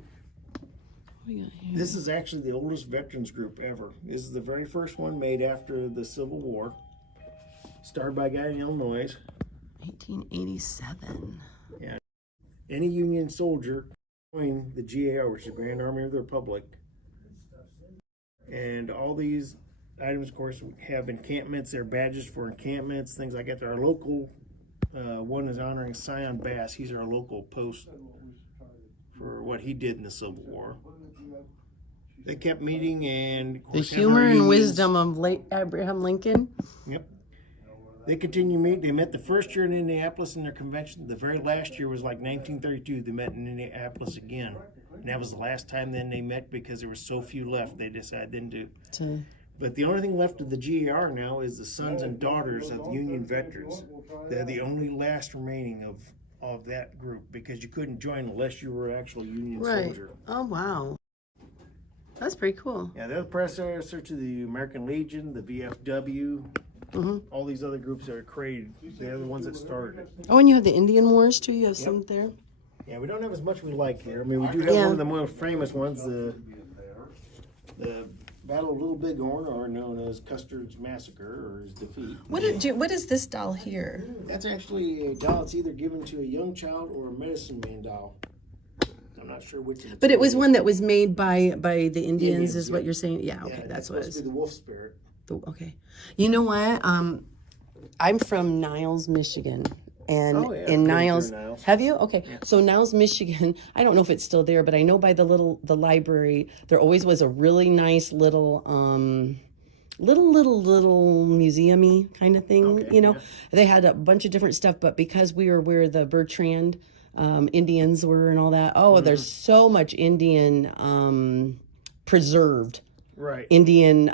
What we got here? This is actually the oldest veterans group ever. This is the very first one made after the Civil War. Started by a guy in Illinois. 1887. Yeah. Any Union soldier joined the GAR, which is the Grand Army of the Republic. And all these items, of course, have encampments. They're badges for encampments, things like that. Our local one is honoring Sion Bass. He's our local post for what he did in the Civil War. They kept meeting, and of The course, humor had our and unions. wisdom of late Abraham Lincoln. Yep. They continue meeting. They met the first year in Indianapolis in their convention. The very last year was like 1932. They met in Indianapolis again. And that was the last time then they met because there were so few left. They decided then to. But the only thing left of the GER now is the sons and daughters of the Union veterans. They're the only last remaining of that group because you couldn't join unless you were an actual Union soldier. Oh, wow. That's pretty cool. Yeah, they're the predecessor to the American Legion, the VFW, all these other groups that are created. They're the ones that started it. Oh, and you have the Indian Wars, too? You have some there? Yeah, we don't have as much we like here. I mean, we do have one of the more famous ones, the Battle of Little Bighorn, or known as Custer's Massacre, or his defeat. What is this doll here? That's actually a doll that's either given to a young child or a medicine man doll. I'm not sure which. But it was one that was made by the Indians, is what yeah. you're saying? Yeah, okay, Yeah, that's what it supposed to is. be the wolf spirit. Okay. You know what? I'm from Niles, Michigan. And Oh, yeah, in I've been Niles, through Niles. have you? Okay. So Niles, Michigan, I don't know if it's still there, but I know by the library, there always was a really nice little museum-y kind of thing, Okay, you know. yeah. They had a bunch of different stuff, but because we were where the Bertrand Indians were and all that, there's so much Indian preserved. Right. Indian,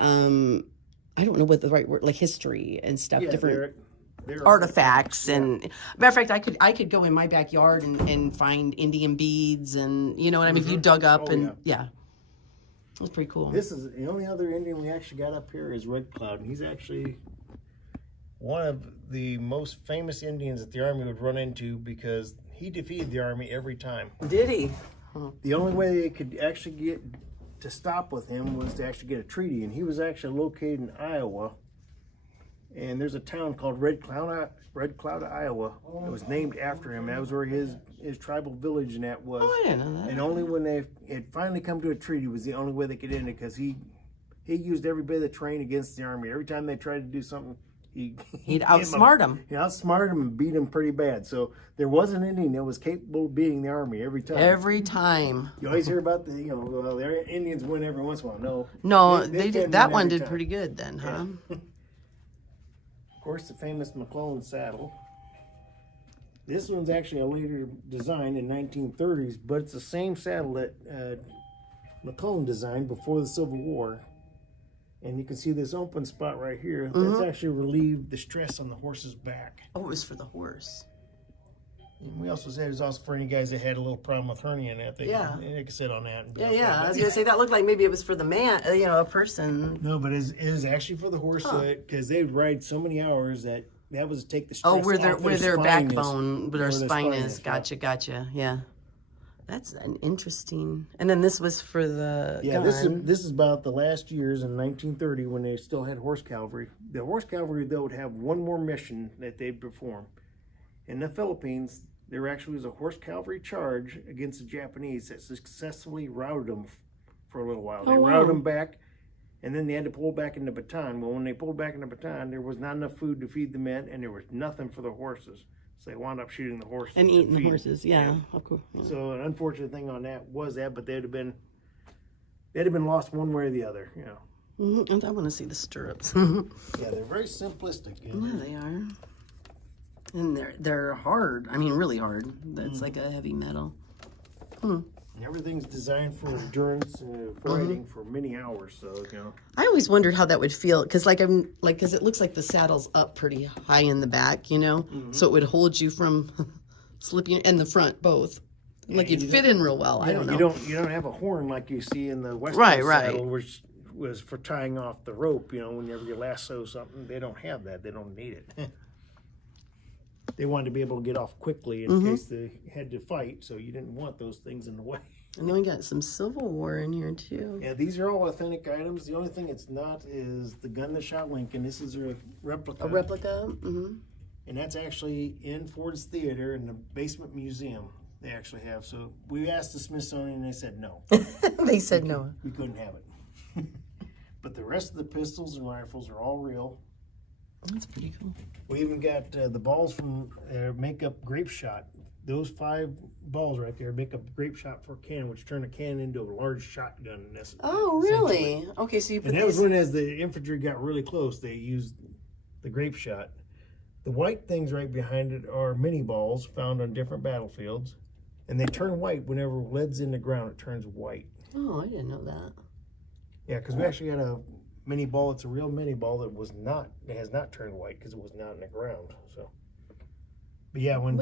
I don't know what the right word, like history and stuff, Yeah, different they're artifacts. And matter of fact, I could go in my backyard and find Indian beads, and you know what I mean. If you dug up, yeah, that's pretty cool. This is the only other Indian we actually got up here is Red Cloud, and he's actually one of the most famous Indians that the Army would run into because he defeated the Army every time. Did he? The only way they could actually get to stop with him was to actually get a treaty, and he was actually located in Iowa. And there's a town called Red Cloud, Iowa. It was named after him. That was where his tribal village and that was. Oh, I didn't know that. And only when they had finally come to a treaty was the only way they could end it because he used every bit of the terrain against the Army. Every time they tried to do something, He'd outsmart them. He outsmarted them and beat them pretty bad. So there was an Indian that was capable of beating the Army every time. Every time. You always hear about well, the Indians win every once in a while. No, they did. win That every one did time. pretty good then, huh? Of course, the famous McClellan saddle. This one's actually a later design in 1930s, but it's the same saddle that McClellan designed before the Civil War. And you can see this open spot right here. That's actually relieved the stress on the horse's back. Oh, it was for the horse. And we also said it was also for any guys that had a little problem with hernia and that. They could sit on that. And Yeah, yeah. I was gonna say that looked like maybe it was for the man, a person. No, but it is actually for the horse because they would ride so many hours that was to take the stress Oh, off where their spine backbone, where their the spine is. Gotcha. Yeah. That's an interesting. And then this was for the gun. This is about the last years in 1930 when they still had horse cavalry. The horse cavalry, though, would have one more mission that they'd perform. In the Philippines, there actually was a horse cavalry charge against the Japanese that successfully routed them for a little while. They routed them back, and then they had to pull back into Bataan. Well, when they pulled back into Bataan, there was not enough food to feed the men, and there was nothing for the horses. So they wound up shooting the horses. And eating the horses, yeah, of course. Yeah. So an unfortunate thing on that was that, but they'd have been lost one way or the other, And I want to see the stirrups. Yeah, they're very simplistic. Yeah, they are. And they're hard. I mean, really hard. That's like a heavy metal. And everything's designed for endurance and riding for many hours. So I always wondered how that would feel because, because it looks like the saddle's up pretty high in the back, so it would hold you from slipping, and the front both. Yeah, like you'd fit in real well. I don't know. You don't have a horn like you see in the Western saddle, which was for tying off the rope. Whenever you lasso something, they don't have that. They don't need it. They wanted to be able to get off quickly in case they had to fight, so you didn't want those things in the way. And then we got some Civil War in here too. Yeah, these are all authentic items. The only thing it's not is the gun that shot Lincoln. This is a replica. A replica? Mm-hmm. And that's actually in Ford's Theater in the basement museum. They actually have. So we asked the Smithsonian and they said no. They said no. We couldn't have it. But the rest of the pistols and rifles are all real. That's pretty cool. We even got the balls from make-up grape shot. Those 5 balls right there make up grape shot for a cannon, which turned a cannon into a large shotgun. Oh, really? Okay, so you put and that was when, as the infantry got really close, they used the grape shot. The white things right behind it are mini balls found on different battlefields, and they turn white whenever lead's in the ground. It turns white. Oh, I didn't know that. Yeah, because we actually got a mini ball. It's a real mini ball that has not turned white because it was not in the ground. So, but yeah, when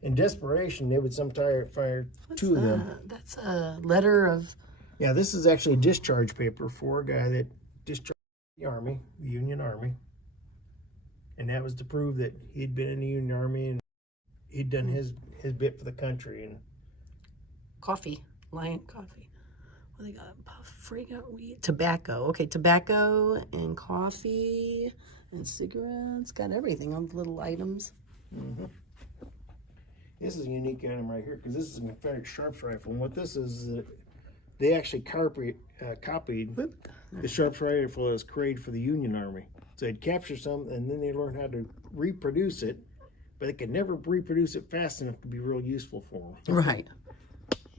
in desperation, they would sometimes fire 2 of them. That's a letter of. Yeah, this is actually a discharge paper for a guy that discharged the Army, the Union Army, and that was to prove that he'd been in the Union Army and he'd done his bit for the country. And coffee, Lion coffee. What they got? Fragrant weed, tobacco. Okay, tobacco and coffee and cigarettes. Got everything on the little items. This is a unique item right here because this is a Confederate Sharps rifle. And what this is they actually copied the Sharps rifle that was created for the Union Army. So they'd capture some, and then they learned how to reproduce it, but they could never reproduce it fast enough to be real useful for them. Right.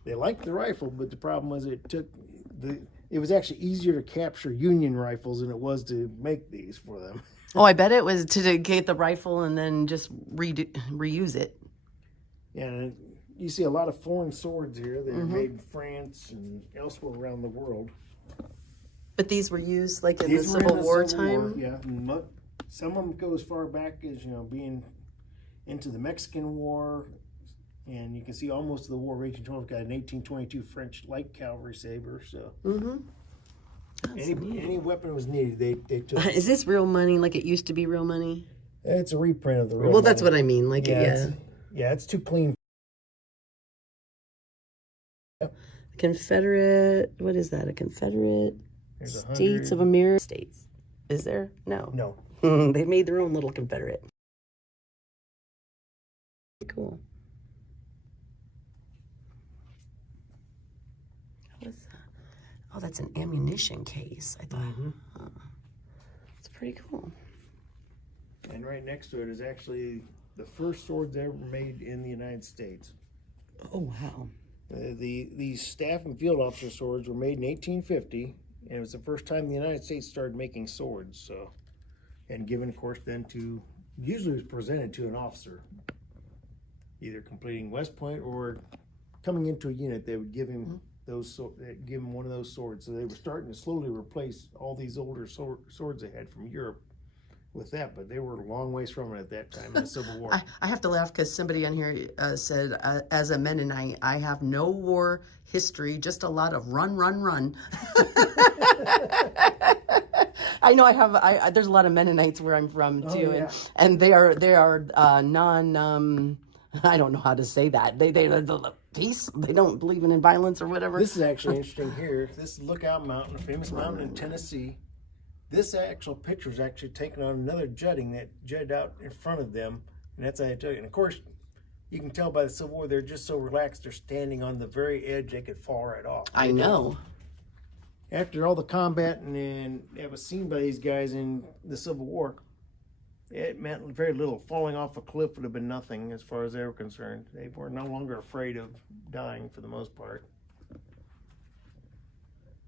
They liked the rifle, but the problem was it was actually easier to capture Union rifles than it was to make these for them. Oh, I bet it was to get the rifle and then just reuse it. Yeah, and you see a lot of foreign swords here that are made in France and elsewhere around the world. But these were used like in the Civil War time? Yeah, some of them go as far back as, being into the Mexican War. And you can see almost the War of 1812 got an 1822 French light cavalry saber. So any weapon was needed, they took. Is this real money like it used to be real money? It's a reprint of the real Well, that's money. what I mean. Like, It's too clean. Yep. Confederate, what is that? A Confederate States of America? States. Is there? No. No. They made their own little Confederate. Cool. What's that? Oh, that's an ammunition case. I thought. It's pretty cool. And right next to it is actually the first swords ever made in the United States. Oh, wow. These staff and field officer swords were made in 1850, and it was the first time the United States started making swords. So, and given, of course, then to, usually it was presented to an officer, either completing West Point or coming into a unit. They would give him give him one of those swords. So they were starting to slowly replace all these older swords they had from Europe with that, but they were a long ways from it at that time in the Civil War. I have to laugh because somebody on here said, as a Mennonite, I have no war history, just a lot of run, run, run. I know I have. There's a lot of Mennonites where I'm from too, yeah. and they are non. I don't know how to say that. They peace. They don't believe in violence or whatever. This is actually interesting here. This is Lookout Mountain, a famous mountain in Tennessee. This actual picture is actually taken on another jutting that jutted out in front of them, and that's how I tell you. And of course, you can tell by the Civil War, they're just so relaxed. They're standing on the very edge; they could fall right off. I know. After all the combat and it was seen by these guys in the Civil War, it meant very little. Falling off a cliff would have been nothing as far as they were concerned. They were no longer afraid of dying for the most part.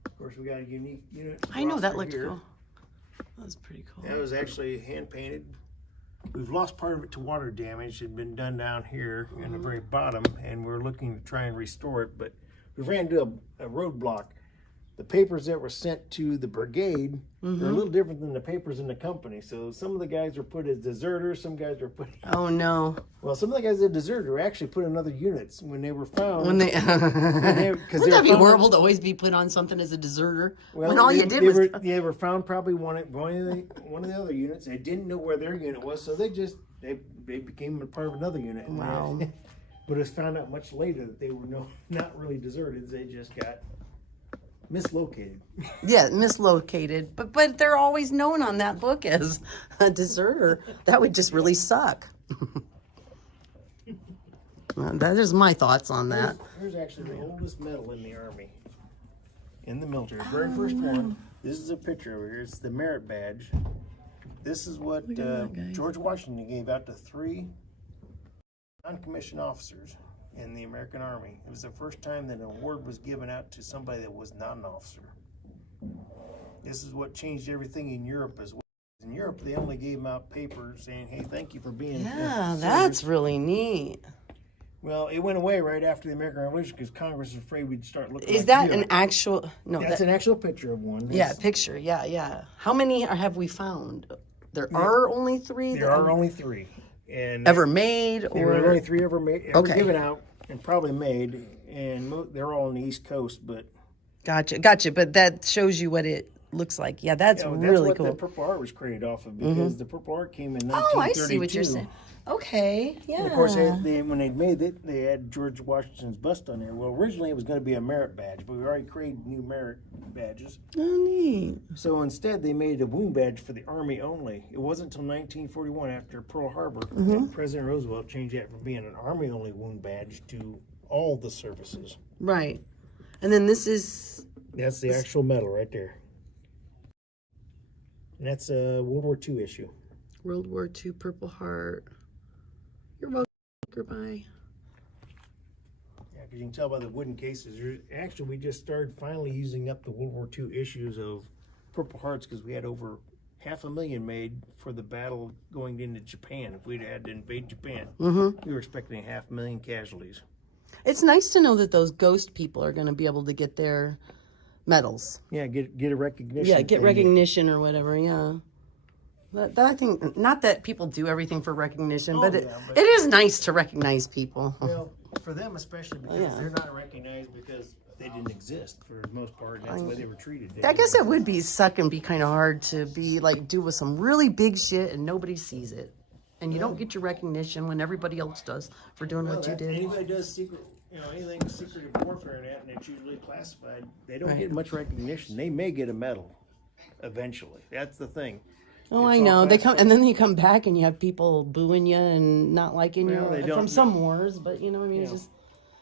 Of course, we got a unique unit. I know that roster looked here. cool. That was pretty cool. That was actually hand painted. We've lost part of it to water damage. It had been done down here in the very bottom, and we're looking to try and restore it, but we ran into a roadblock. The papers that were sent to the brigade are a little different than the papers in the company. So some of the guys were put as deserters, some guys were put... Oh, no. Well, some of the guys that deserted were actually put in other units when they were found. When they... Wouldn't Wouldn't that be horrible to always be put on something as a deserter? Well, when all you did was... They were found probably one of the other units. They didn't know where their unit was, so they became a part of another unit. Wow. But it was found out much later that they were not really deserted. They just got mislocated. Yeah, mislocated. But they're always known on that book as a deserter. That would just really suck. That is my thoughts on that. Here's actually the oldest medal in the Army, in the military. The very first one. This is a picture over here. It's the merit badge. This is what George Washington gave out to 3 non-commissioned officers in the American Army. It was the first time that an award was given out to somebody that was not an officer. This is what changed everything in Europe as well. In Europe, they only gave them out papers saying, "Hey, thank you for being." Yeah, that's really neat. Well, it went away right after the American Revolution because Congress was afraid we'd start looking. Is like that Europe. an actual? No, That's an actual picture of one. Yeah, picture. Yeah. How many have we found? There are only 3. There are only 3. And ever made, there were or only 3 ever made, Okay. given out, and probably made, and they're all on the East Coast. But gotcha. But that shows you what it looks like. Yeah, that's that's really what cool. the Purple Heart was created off of, because the Purple Heart came in 1932. Oh, I see what you're saying. Okay, yeah. And of course, when they made it, they had George Washington's bust on there. Well, originally it was going to be a merit badge, but we already created new merit badges. Oh, neat. So instead, they made a wound badge for the Army only. It wasn't until 1941, after Pearl Harbor, that President Roosevelt changed that from being an Army-only wound badge to all the services. Right. And then this is... That's the actual medal right there. And that's a World War II issue. World War II Purple Heart. You're welcome. Goodbye. Yeah, because you can tell by the wooden cases. Actually, we just started finally using up the World War II issues of Purple Hearts because we had over 500,000 made for the battle going into Japan. If we'd had to invade Japan, we were expecting 500,000 casualties. It's nice to know that those ghost people are going to be able to get their medals. Yeah, get a recognition. Yeah, get recognition or whatever, yeah. That I think, not that people do everything for recognition, but it is nice to recognize people. Well, for them especially, because they're not recognized because they didn't exist for the most part, and that's why they were treated. I guess it would suck and be kind of hard to be like, do with some really big shit and nobody sees it. And you don't get your recognition when everybody else does for doing what you did. Anybody does anything secretive warfare and that, and it's usually classified, they don't get much recognition. They may get a medal eventually. That's the thing. Oh, It's I know. all They come, and then you come back and you have people booing you and not liking Well, they you don't- from some wars. But you know, I mean, it's just.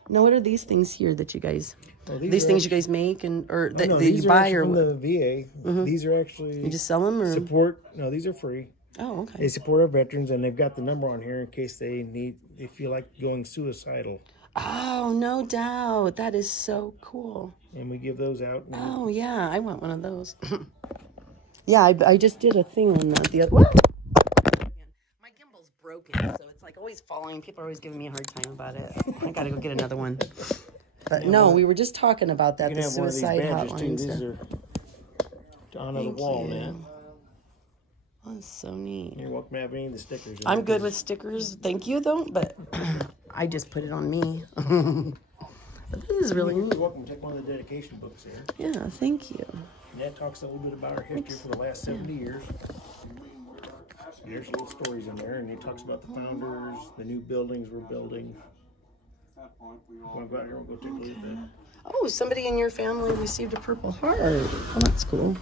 No, what are these things here that you guys? Well, These things you guys make or that no, that these you are buy actually or from what? the VA. These are actually You just sell them or? support. No, these are free. Oh, okay. They support our veterans, and they've got the number on here in case they feel like going suicidal. Oh, no doubt. That is so cool. And we give those out. Oh, yeah. I want one of those. Yeah, I just did a thing on the other. Whoa! My gimbal's broken, so it's like always falling. People are always giving me a hard time about it. I gotta go get another one. But no, we were just talking about that, You the can have one of these suicide badges too. hotlines. These are on the wall, man. Oh, that's so neat. You're welcome to have any of the stickers. I'm good with stickers. Thank you, though, but I just put it on me. But this is really neat. You're welcome to take one of the dedication books here. Yeah, thank you. And that talks a little bit about our history for the last 70 years. There's little stories in there, and it talks about the founders, the new buildings we're building. Want to go out here? We'll go take a look at that. Oh, somebody in your family received a Purple Heart. Oh, that's cool.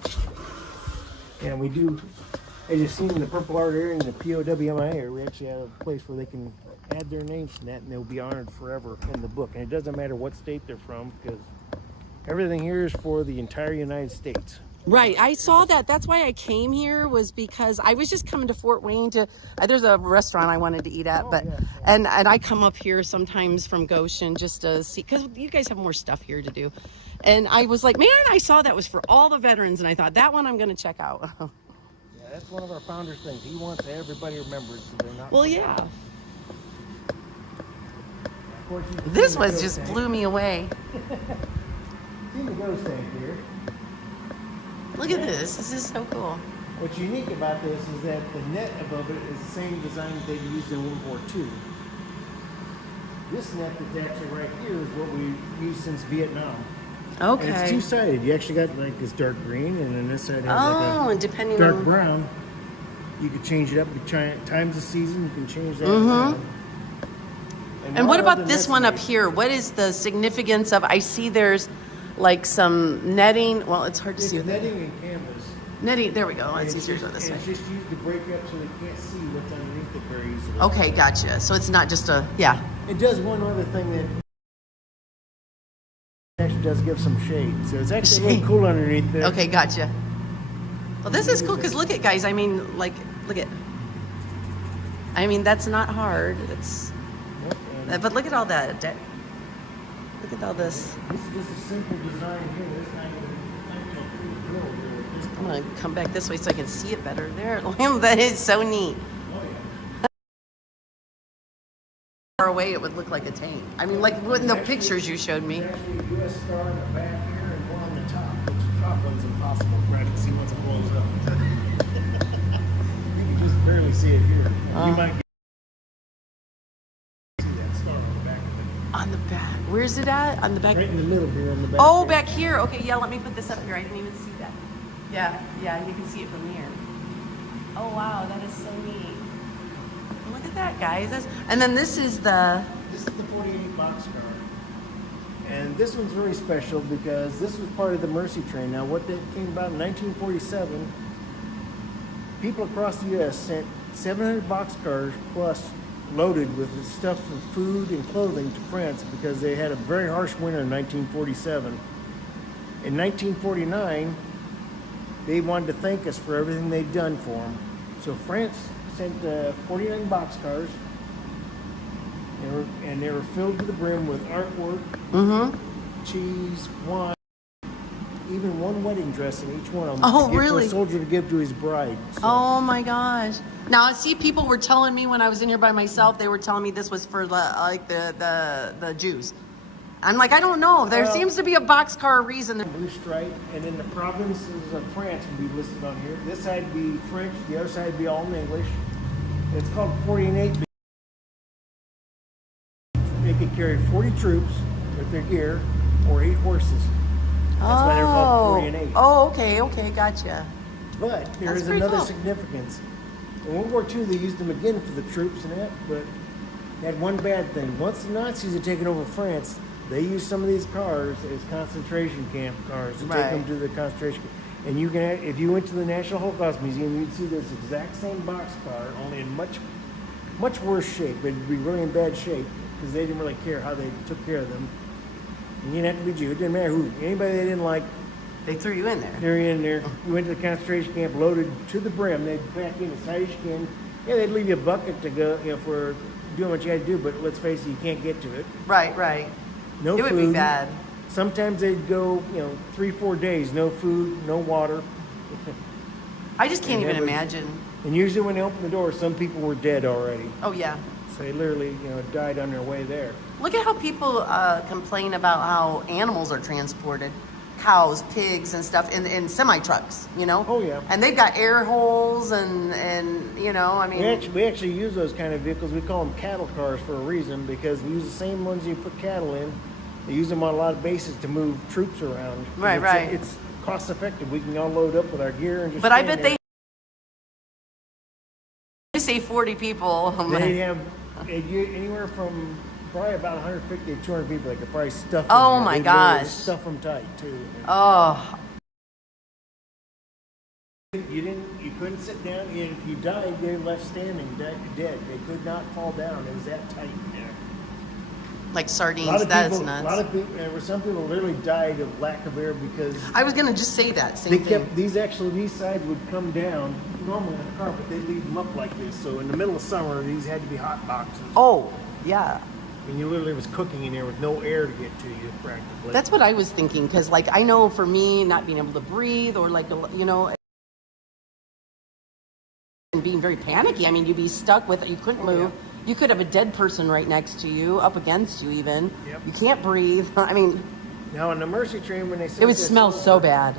Yeah, we do. As you've seen in the Purple Heart area and the POWMI area, we actually have a place where they can add their names to that, and they'll be honored forever in the book. And it doesn't matter what state they're from, because everything here is for the entire United States. Right, I saw that. That's why I came here, was because I was just coming to Fort Wayne to. There's a restaurant I wanted to eat at, but and I come up here sometimes from Goshen just to see, because you guys have more stuff here to do. And I was like, man, I saw that was for all the veterans, and I thought that one I'm going to check out. Yeah, that's one of our founders' things. He wants everybody remembered, so they're not. Well, yeah. This was just blew me away. See the ghost tank here. Look at this. This is so cool. What's unique about this is that the net above it is the same design that they used in World War II. This net that's actually right here is what we used since Vietnam. Okay. And it's two-sided. You actually got like this dark green, and then this side has and like a depending dark on brown. You could change it up. You times the season, you can change that. And what about this one up here? What is the significance of? I see there's like some netting. Well, it's hard to see. Netting and canvas. Netting. There we go. It's easier to go this way. It's just used to break up so they can't see what's underneath it very easily. Okay, gotcha. So it's not just a It does one other thing that actually does give some shade. So it's actually a little cool underneath there. Okay, gotcha. Well, this is cool because look at, guys. I mean, like, look at. I mean, that's not hard. It's. But look at all that. Look at all this. This is just a simple design here. This not even build here. I'm gonna come back this way so I can see it better. There, that is so neat. Oh yeah. Far away, it would look like a tank. I mean, like in the pictures you showed me. There's actually a U.S. star on the back here and one on the top, which the top one's impossible. Right, you can see once it blows up. You can just barely see it here. You might get see that star on the back of it. On the back. Where's it at? On the back? Right in the middle here on the back. Oh, here. back here. Okay, yeah, let me put this up here. I didn't even see that. Yeah, you can see it from here. Oh, wow, that is so neat. Look at that, guys. And then this is the... This is the 48 boxcar. And this one's very special because this was part of the Mercy Train. Now, what that came about in 1947, people across the U.S. sent 700 boxcars plus loaded with stuff from food and clothing to France because they had a very harsh winter in 1947. In 1949, they wanted to thank us for everything they'd done for them. So France sent 49 boxcars, and they were filled to the brim with artwork, cheese, wine, even one wedding dress in each one of them. Oh, to give really? For a soldier to give to his bride. So. Oh, my gosh. Now, see, people were telling me when I was in here by myself, they were telling me this was for the Jews. I'm like, I don't know. There seems to be a boxcar reason. Blue stripe, and then the provinces of France would be listed on here. This side would be French, the other side would be all in English. It's called 48. They could carry 40 troops with their gear or 8 horses. That's why they're called 48. Oh, okay, gotcha. But there That's is pretty another cool. significance. In World War II, they used them again for the troops and that, but they had one bad thing. Once the Nazis had taken over France, they used some of these cars as concentration camp cars to take them to the concentration camp. And you can, if you went to the National Holocaust Museum, you'd see this exact same boxcar, only in much worse shape. It'd be really in bad shape because they didn't really care how they took care of them. And you didn't have to be Jew. It didn't matter who. Anybody they didn't like, They threw you in there. They're in there. You went to the concentration camp, loaded to the brim. They'd pack in as tight as you can. Yeah, they'd leave you a bucket to go, for doing what you had to do. But let's face it, you can't get to it. Right, right. No It food. would be bad. Sometimes they'd go, 3-4 days, no food, no water. I just can't And even that was- imagine. And usually when they opened the door, some people were dead already. Oh, yeah. So they literally, died on their way there. Look at how people complain about how animals are transported. Cows, pigs, and stuff in semi-trucks, Oh, yeah. And they've got air holes and I mean... We actually use those kind of vehicles. We call them cattle cars for a reason, because we use the same ones you put cattle in. They use them on a lot of bases to move troops around. Right, right. It's cost effective. We can all load up with our gear and just. But I stand bet there. they say 40 people. They have anywhere from probably about 150 to 200 people. They could probably stuff. Oh, in there. my They'd literally gosh. Stuff them tight too. Oh, You couldn't sit down, and if you died, they were left standing, dead. They could not fall down. It was that tight in there. like A lot sardines. of That's people, nuts. a lot of people, there were some people literally died of lack of air because I was gonna just say that same they thing. kept these sides would come down normally on the carpet. They'd leave them up like this. So in the middle of summer, these had to be hot boxes, Oh, yeah. and you literally was cooking in there with no air to get to you practically. That's what I was thinking, because like I know for me not being able to breathe or like and being very panicky. I mean, you'd be stuck with it. You couldn't move. You could have a dead person right next to you, up against you even. Yep. You can't breathe. I mean, Now on the Mercy train, when they sent it would this smell over, so bad.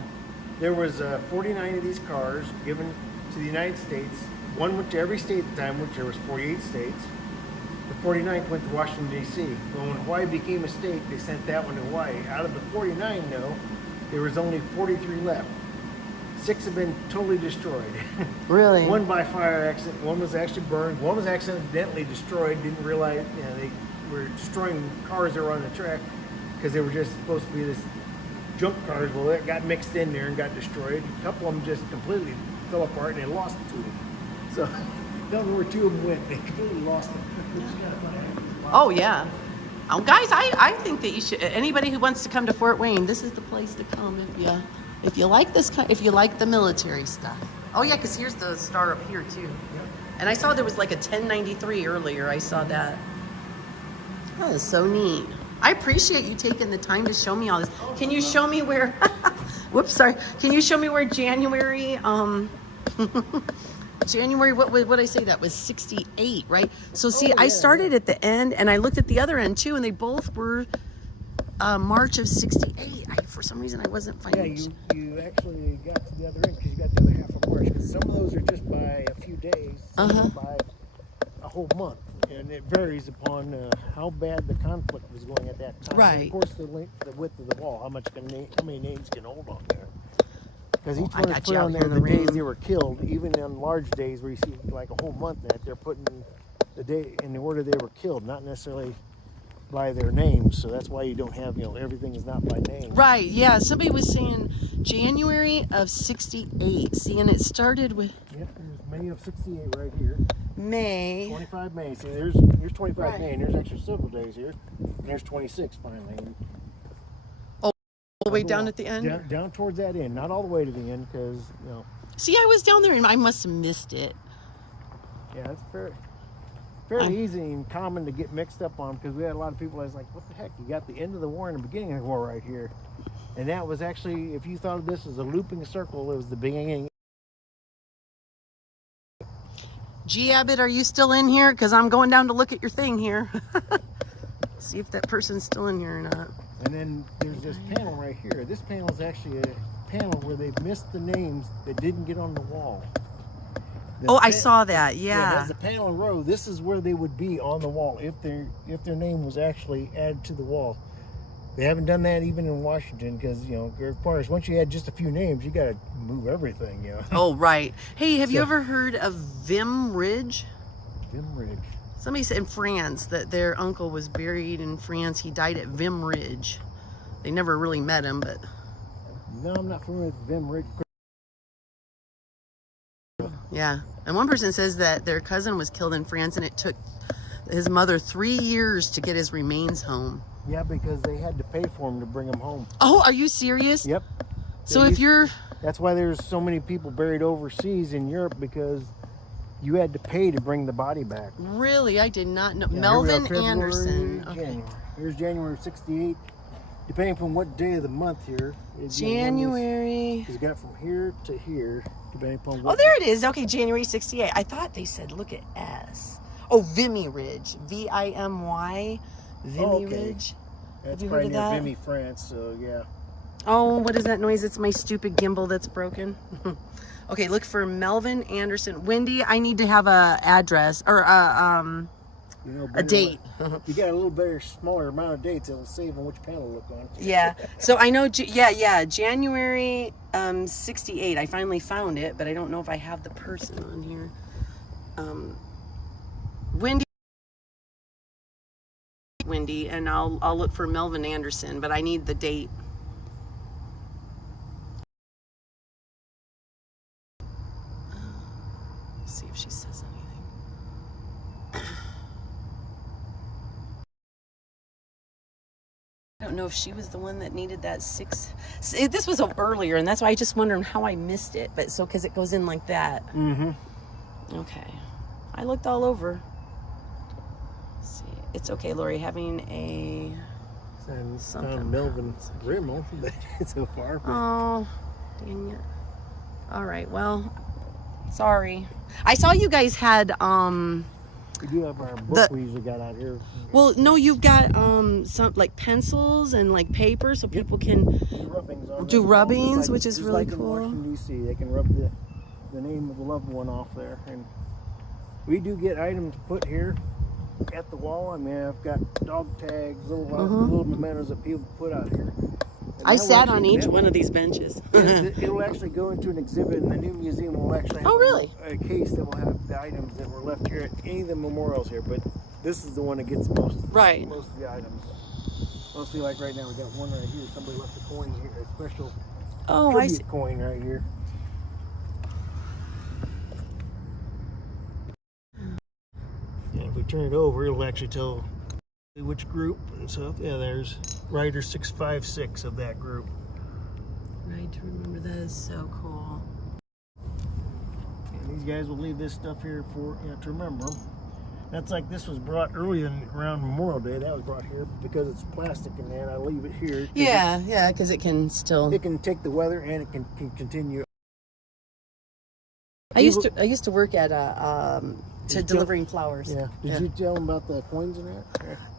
There was 49 of these cars given to the United States. One went to every state at the time, which there was 48 states. The 49th went to Washington, D.C. Well, when Hawaii became a state, they sent that one to Hawaii. Out of the 49, though, there was only 43 left. 6 have been totally destroyed. Really? One by fire accident, one was actually burned, one was accidentally destroyed, didn't realize, they were destroying cars that were on the track because they were just supposed to be this junk cars. Well, that got mixed in there and got destroyed. A couple of them just completely fell apart and they lost 2 of them. So, don't know where 2 of them went. They completely lost them. Oh yeah. Guys, I think that you should. Anybody who wants to come to Fort Wayne, this is the place to come if you like this kind. If you like the military stuff. Oh yeah, because here's the star up here too. And I saw there was like a 1093 earlier. I saw that. That is so neat. I appreciate you taking the time to show me all this. Can you show me where? Whoops, sorry. Can you show me where January? January, what I say that was 68, right? So see, I started at the end and I looked at the other end too, and they both were March of 68. For some reason, I wasn't finding. Yeah, you actually got to the other end because you got the other half of March. Because some of those are just by a few days, some are by a whole month, and it varies upon how bad the conflict was going at that time. Right. And of course, the width of the wall, how many names can hold on there. Because each I one is got put you out on here there in the the days rain. they were killed. Even on large days where you see like a whole month that they're putting the day in the order they were killed, not necessarily by their names. So that's why you don't have, everything is not by name. Right, yeah. Somebody was saying January of 68. See, and it started with Yep, there's May of 68 right here. May. 25 May. See, here's 25 Right. May, and there's actually several days here. And there's 26 finally. And All the way down at the end? down towards that end, not all the way to the end, because See, I was down there and I must have missed it. yeah, it's fairly easy and common to get mixed up on, because we had a lot of people that was like, what the heck? You got the end of the war and the beginning of the war right here. And that was actually, if you thought of this as a looping circle, it was the beginning. G. Abbott, are you still in here? Because I'm going down to look at your thing here. See if that person's still in here or not. And then there's this panel right here. This panel is actually a panel where they've missed the names that didn't get on the wall. Oh, I saw that. Yeah. As a panel in row, this is where they would be on the wall if their name was actually added to the wall. They haven't done that even in Washington because, as far as once you add just a few names, you got to move everything, Oh, right. Hey, have you ever heard of Vim Ridge? Vim Ridge. Somebody said in France that their uncle was buried in France. He died at Vim Ridge. They never really met him, but... No, I'm not familiar with Vim Ridge. Yeah. And one person says that their cousin was killed in France and it took his mother 3 years to get his remains home. Yeah, because they had to pay for him to bring him home. Oh, are you serious? Yep. So if you're... That's why there's so many people buried overseas in Europe, because you had to pay to bring the body back. Really? I did not know. Yeah, Melvin here we are, Anderson. February, Okay. January. Here's January of '68. Depending upon what day of the month here. January. He's got from here to here, depending upon what. Oh, there it is. Okay, January 68. I thought they said, look at S. Oh, Vimy Ridge. V-I-M-Y. Vimy Oh, okay. Ridge. That's you probably heard near of that? Vimy, France, so yeah. Oh, what is that noise? It's my stupid gimbal that's broken. Okay, look for Melvin Anderson. Wendy, I need to have a address or You know, a date. You got a little better, smaller amount of dates. It'll save on which panel to look on. Yeah. So I know, January 68. I finally found it, but I don't know if I have the person on here. Wendy, and I'll look for Melvin Anderson, but I need the date. See if she says anything. I don't know if she was the one that needed that 6. This was earlier, and that's why I just wondered how I missed it. But so because it goes in like that. Mm-hmm. Okay, I looked all over. Let's see, it's okay, Lori, having a something. Melvin Rimmel so far. But... Oh, dang it! All right, well, sorry. I saw you guys had We do have our book we usually got out here. Well, no, you've got some like pencils and like paper, so people can Rubbings on do this. rubbings, Just which is just really like cool. In Washington, D.C., they can rub the name of the loved one off there. And we do get items put here at the wall. I mean, I've got dog tags, little mementos that people put out here. And I that will sat on actually- each one of these benches. It'll actually go into an exhibit, and the new museum will actually have really? a case that will have the items that were left here at any of the memorials here. But this is the one that gets most of the items. Mostly like right now, we got one right here. Somebody left a coin here, a special I see. tribute coin right here. And if we turn it over, it'll actually tell which group and stuff. Yeah, there's Rider 656 of that group. Right, to remember that is so cool. And these guys will leave this stuff here for to remember them. That's like this was brought early around Memorial Day. That was brought here because it's plastic in there. And I leave it here. Yeah, because it can still. It can take the weather and it can continue. I used to work at delivering flowers. Yeah. Did you tell them about the coins in there?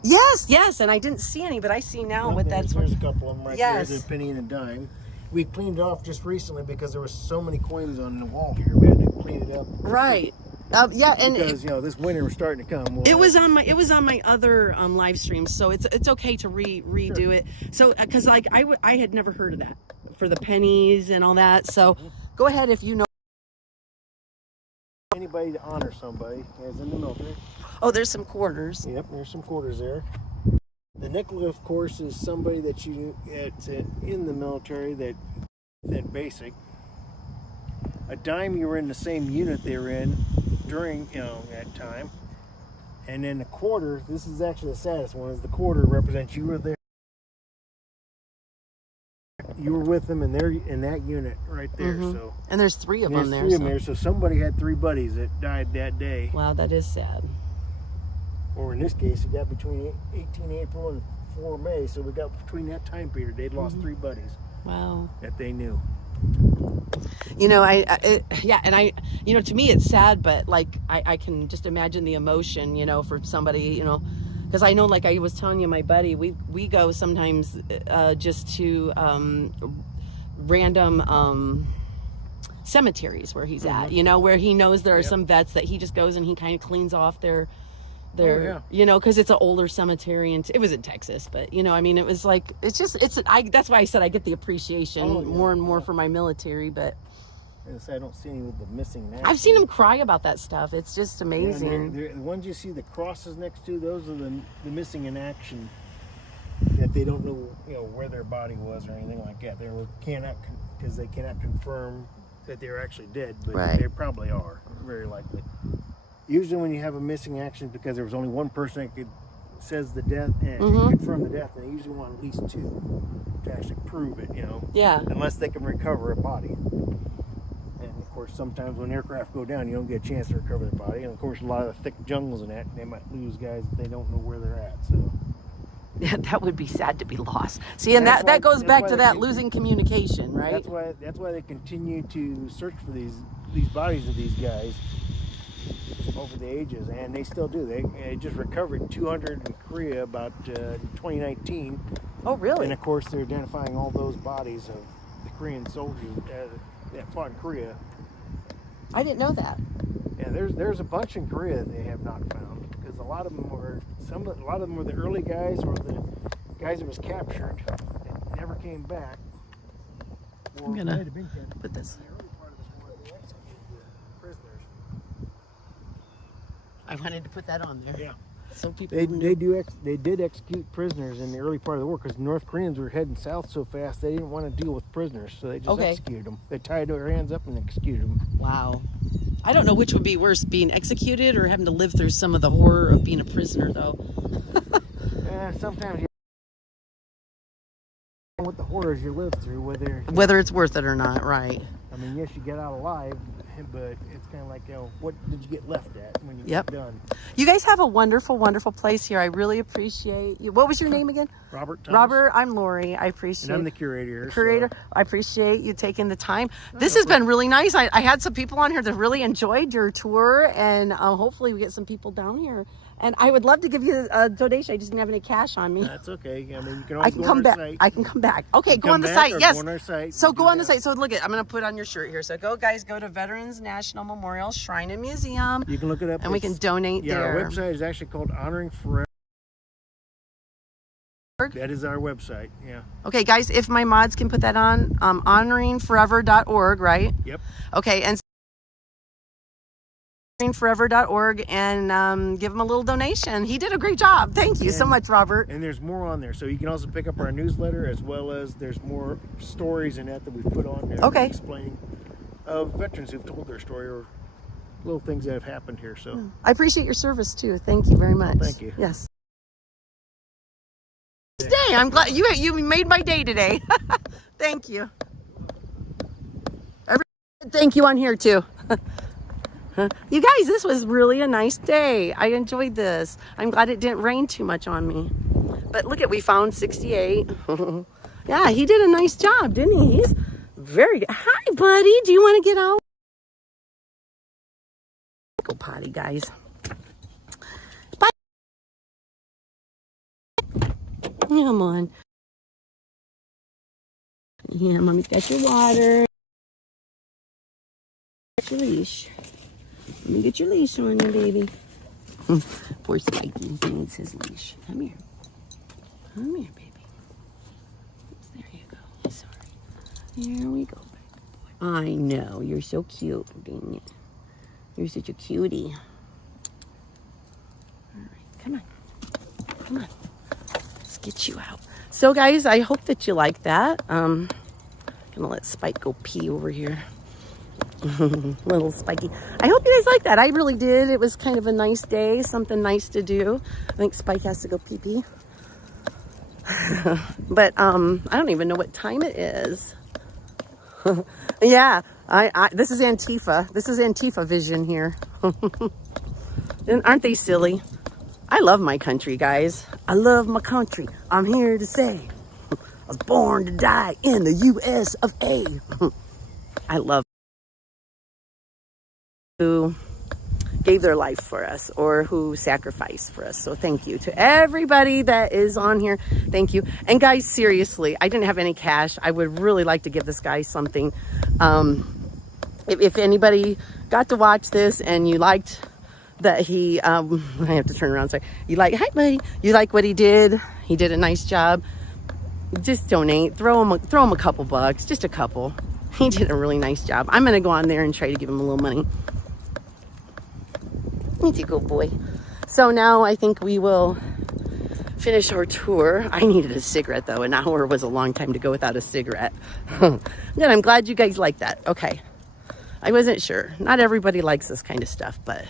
Yes, and I didn't see any, but I see now what that's. There's a couple of them right Yes. there. There's a penny and a dime. We cleaned it off just recently because there was so many coins on the wall here. We had to clean it up. Right. Yeah, and because this winter was starting to come. It was on my other live stream, so it's okay to redo it. So because like I had never heard of that for the pennies and all that. So go ahead if you know. Anybody to honor somebody as in the military. Oh, there's some quarters. Yep, there's some quarters there. The nickel, of course, is somebody that it's in the military that basic. A dime, you were in the same unit they were in during that time. And then the quarter, this is actually the saddest one, is the quarter represents you were there. You were with them, and they're in that unit right there. So, and there's 3 of them there. Three of them there. So somebody had 3 buddies that died that day. Wow, that is sad. Or in this case, it got between 18 April and 4 May. So we got between that time period, they'd lost 3 buddies. Wow. That they knew. To me it's sad, but like I can just imagine the emotion, for somebody, because I know, like I was telling you, my buddy, we go sometimes just to random cemeteries where he's at, where he knows there are some vets that he just goes and he kind of cleans off their because it's an older cemetery, and it was in Texas, but it was like, that's why I said I get the appreciation more and more for my military. But I don't see any with the missing now. I've seen him cry about that stuff. It's just amazing. The ones you see the crosses next to, those are the missing in action that they don't know where their body was or anything like that. Because they cannot confirm that they're actually dead, but they probably are, very likely. Usually when you have a missing action, because there was only one person that says the death and confirm the death, they usually want at least 2 to actually prove it, you know. Yeah. Unless they can recover a body. And of course, sometimes when aircraft go down, you don't get a chance to recover the body. And of course, a lot of thick jungles and that, they might lose guys that they don't know where they're at. So Yeah, that would be sad to be lost. See, and That's that why- goes that's back why to they that do- losing communication, right? that's why they continue to search for these bodies of these guys over the ages, and they still do. They just recovered 200 in Korea about 2019. Oh, really? And of course, they're identifying all those bodies of the Korean soldiers that fought in Korea. I didn't know that. Yeah, there's a bunch in Korea that they have not found, because a lot of them were the early guys or the guys that was captured and never came back. I'm gonna put this. I wanted to put that on there. Yeah. So people. They did execute prisoners in the early part of the war, because North Koreans were heading south so fast they didn't want to deal with prisoners, so they just executed them. They tied their hands up and executed them. Wow. I don't know which would be worse, being executed or having to live through some of the horror of being a prisoner, though. Sometimes you what the horrors you live through, Whether it's worth it or not, right? I mean, yes, you get out alive, but it's kind of like, you know, what did you get left at when you Yep. get done? You guys have a wonderful, wonderful place here. I really appreciate you. What was your name again? Robert Thomas. Robert, I'm Lori. I appreciate. And I'm the curator. Curator. I appreciate you taking the time. This has been really nice. I had some people on here that really enjoyed your tour, and hopefully we get some people down here. And I would love to give you a donation. I just didn't have any cash on me. That's okay. I mean, you can I always can go come on back. our site. I can come back. Okay, go Come on the back site. or Yes. Go on our site. So You go do on the that. site. So look at. I'm gonna put on your shirt here. So go, guys. Go to Veterans National Memorial Shrine and Museum, You can look it up. and we can donate Yeah, there. our website is actually called Honoring Forever. That is our website. Yeah. Okay, guys. If my mods can put that on, honoringforever.org, right? Yep. Okay, and honoringforever.org, and give him a little donation. He did a great job. Thank you so much, Robert. And there's more on there, so you can also pick up our newsletter, as well as there's more stories in that we've put on there. Okay. Explaining of veterans who've told their story or little things that have happened here. So I appreciate your service too. Thank you very much. Thank you. Yes. Day. I'm glad you made my day today. Thank you. Thank you on here too. You guys, this was really a nice day. I enjoyed this. I'm glad it didn't rain too much on me. But look at, we found 68. Yeah, he did a nice job, didn't he? He's very good. Hi, buddy. Do you want to get out? Go potty, guys. Bye. Come on. Yeah, Mommy's got your water. Get your leash. Let me get your leash on you, baby. Poor Spiky. He needs his leash. Come here. Come here, baby. There you go. Sorry. Here we go, baby boy. I know. You're so cute, dang it. You're such a cutie. All right. Come on. Come on. Let's get you out. So, guys, I hope that you like that. I'm going to let Spike go pee over here. Little Spiky. I hope you guys like that. I really did. It was kind of a nice day, something nice to do. I think Spike has to go pee-pee. But I don't even know what time it is. Yeah, this is Antifa. This is Antifa vision here. Aren't they silly? I love my country, guys. I love my country. I'm here to say I was born to die in the U.S. of A. I love who gave their life for us or who sacrificed for us. So thank you to everybody that is on here. Thank you. And guys, seriously, I didn't have any cash. I would really like to give this guy something. If anybody got to watch this and you liked that he, I have to turn around. Sorry. You like, hi buddy. You like what he did? He did a nice job. Just donate. Throw him a couple bucks. Just a couple. He did a really nice job. I'm going to go on there and try to give him a little money. He's a good boy. So now I think we will finish our tour. I needed a cigarette though. An hour was a long time to go without a cigarette. Good, I'm glad you guys like that. Okay. I wasn't sure. Not everybody likes this kind of stuff, but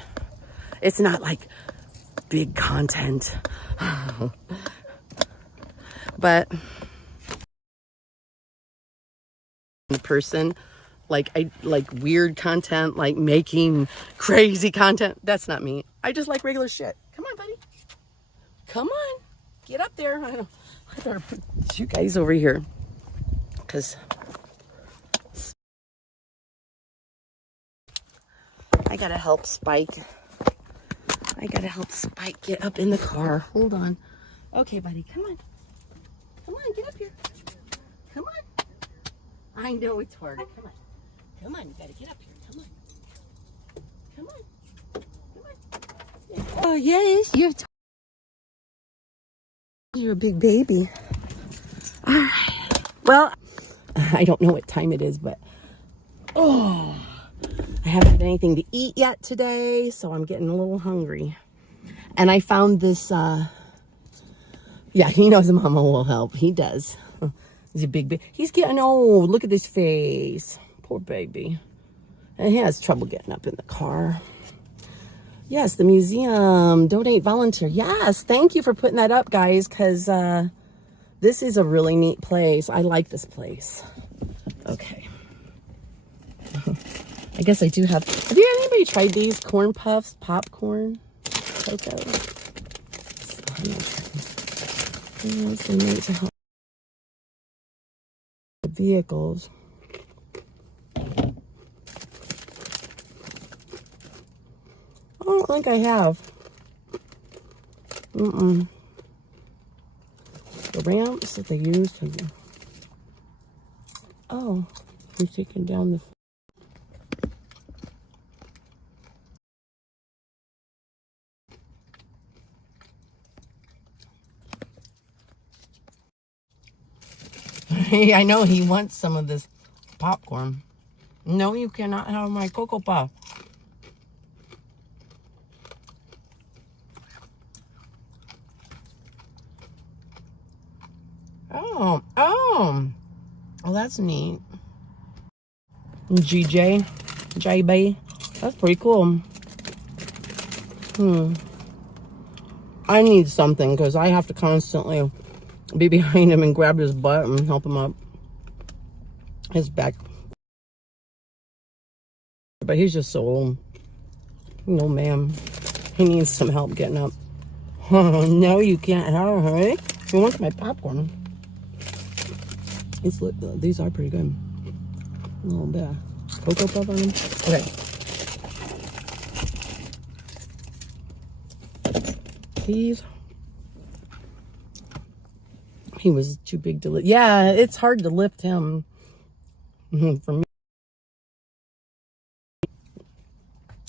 it's not like big content. But the person. Like I like weird content, like making crazy content. That's not me. I just like regular shit. Come on, buddy. Come on. Get up there. I better put you guys over here. Because I gotta help Spike. Get up in the car. Hold on. Okay, buddy. Come on. Come on, get up here. Come on. I know it's hard. Come on. Come on, you gotta get up here. Come on. Come on. Come on. Oh, yes, you're a big baby. All right. Well, I don't know what time it is, but I haven't had anything to eat yet today, so I'm getting a little hungry. And I found this, yeah, he knows Mama will help. He does. He's a big baby. He's getting old. Look at this face. Poor baby. And he has trouble getting up in the car. Yes, the museum. Donate, volunteer. Yes, thank you for putting that up, guys, because this is a really neat place. I like this place. Okay. I guess I do have anybody tried these corn puffs, popcorn, cocoa? Yes, they make to help the vehicles. I don't think I have. The ramps that they use to. Oh, I'm taking down the. Hey, I know he wants some of this popcorn. No, you cannot have my Cocoa Puff. Oh, that's neat. JB, that's pretty cool. I need something because I have to constantly be behind him and grab his butt and help him up. His back. But he's just so old. No, ma'am. He needs some help getting up. No, you can't have her, eh? He wants my popcorn. These are pretty good. A little bit of Cocoa Puff on them. Okay. These. He was too big to lift. Yeah, it's hard to lift him. For me.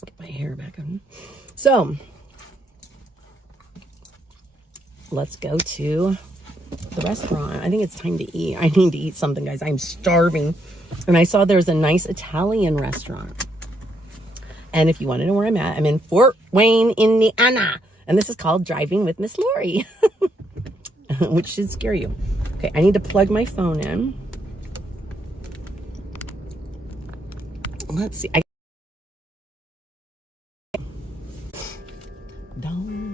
Get my hair back on. So, let's go to the restaurant. I think it's time to eat. I need to eat something, guys. I'm starving. And I saw there's a nice Italian restaurant. And if you want to know where I'm at, I'm in Fort Wayne, Indiana. And this is called Driving with Miss Lori. Which should scare you. Okay, I need to plug my phone in. Let's see. Don't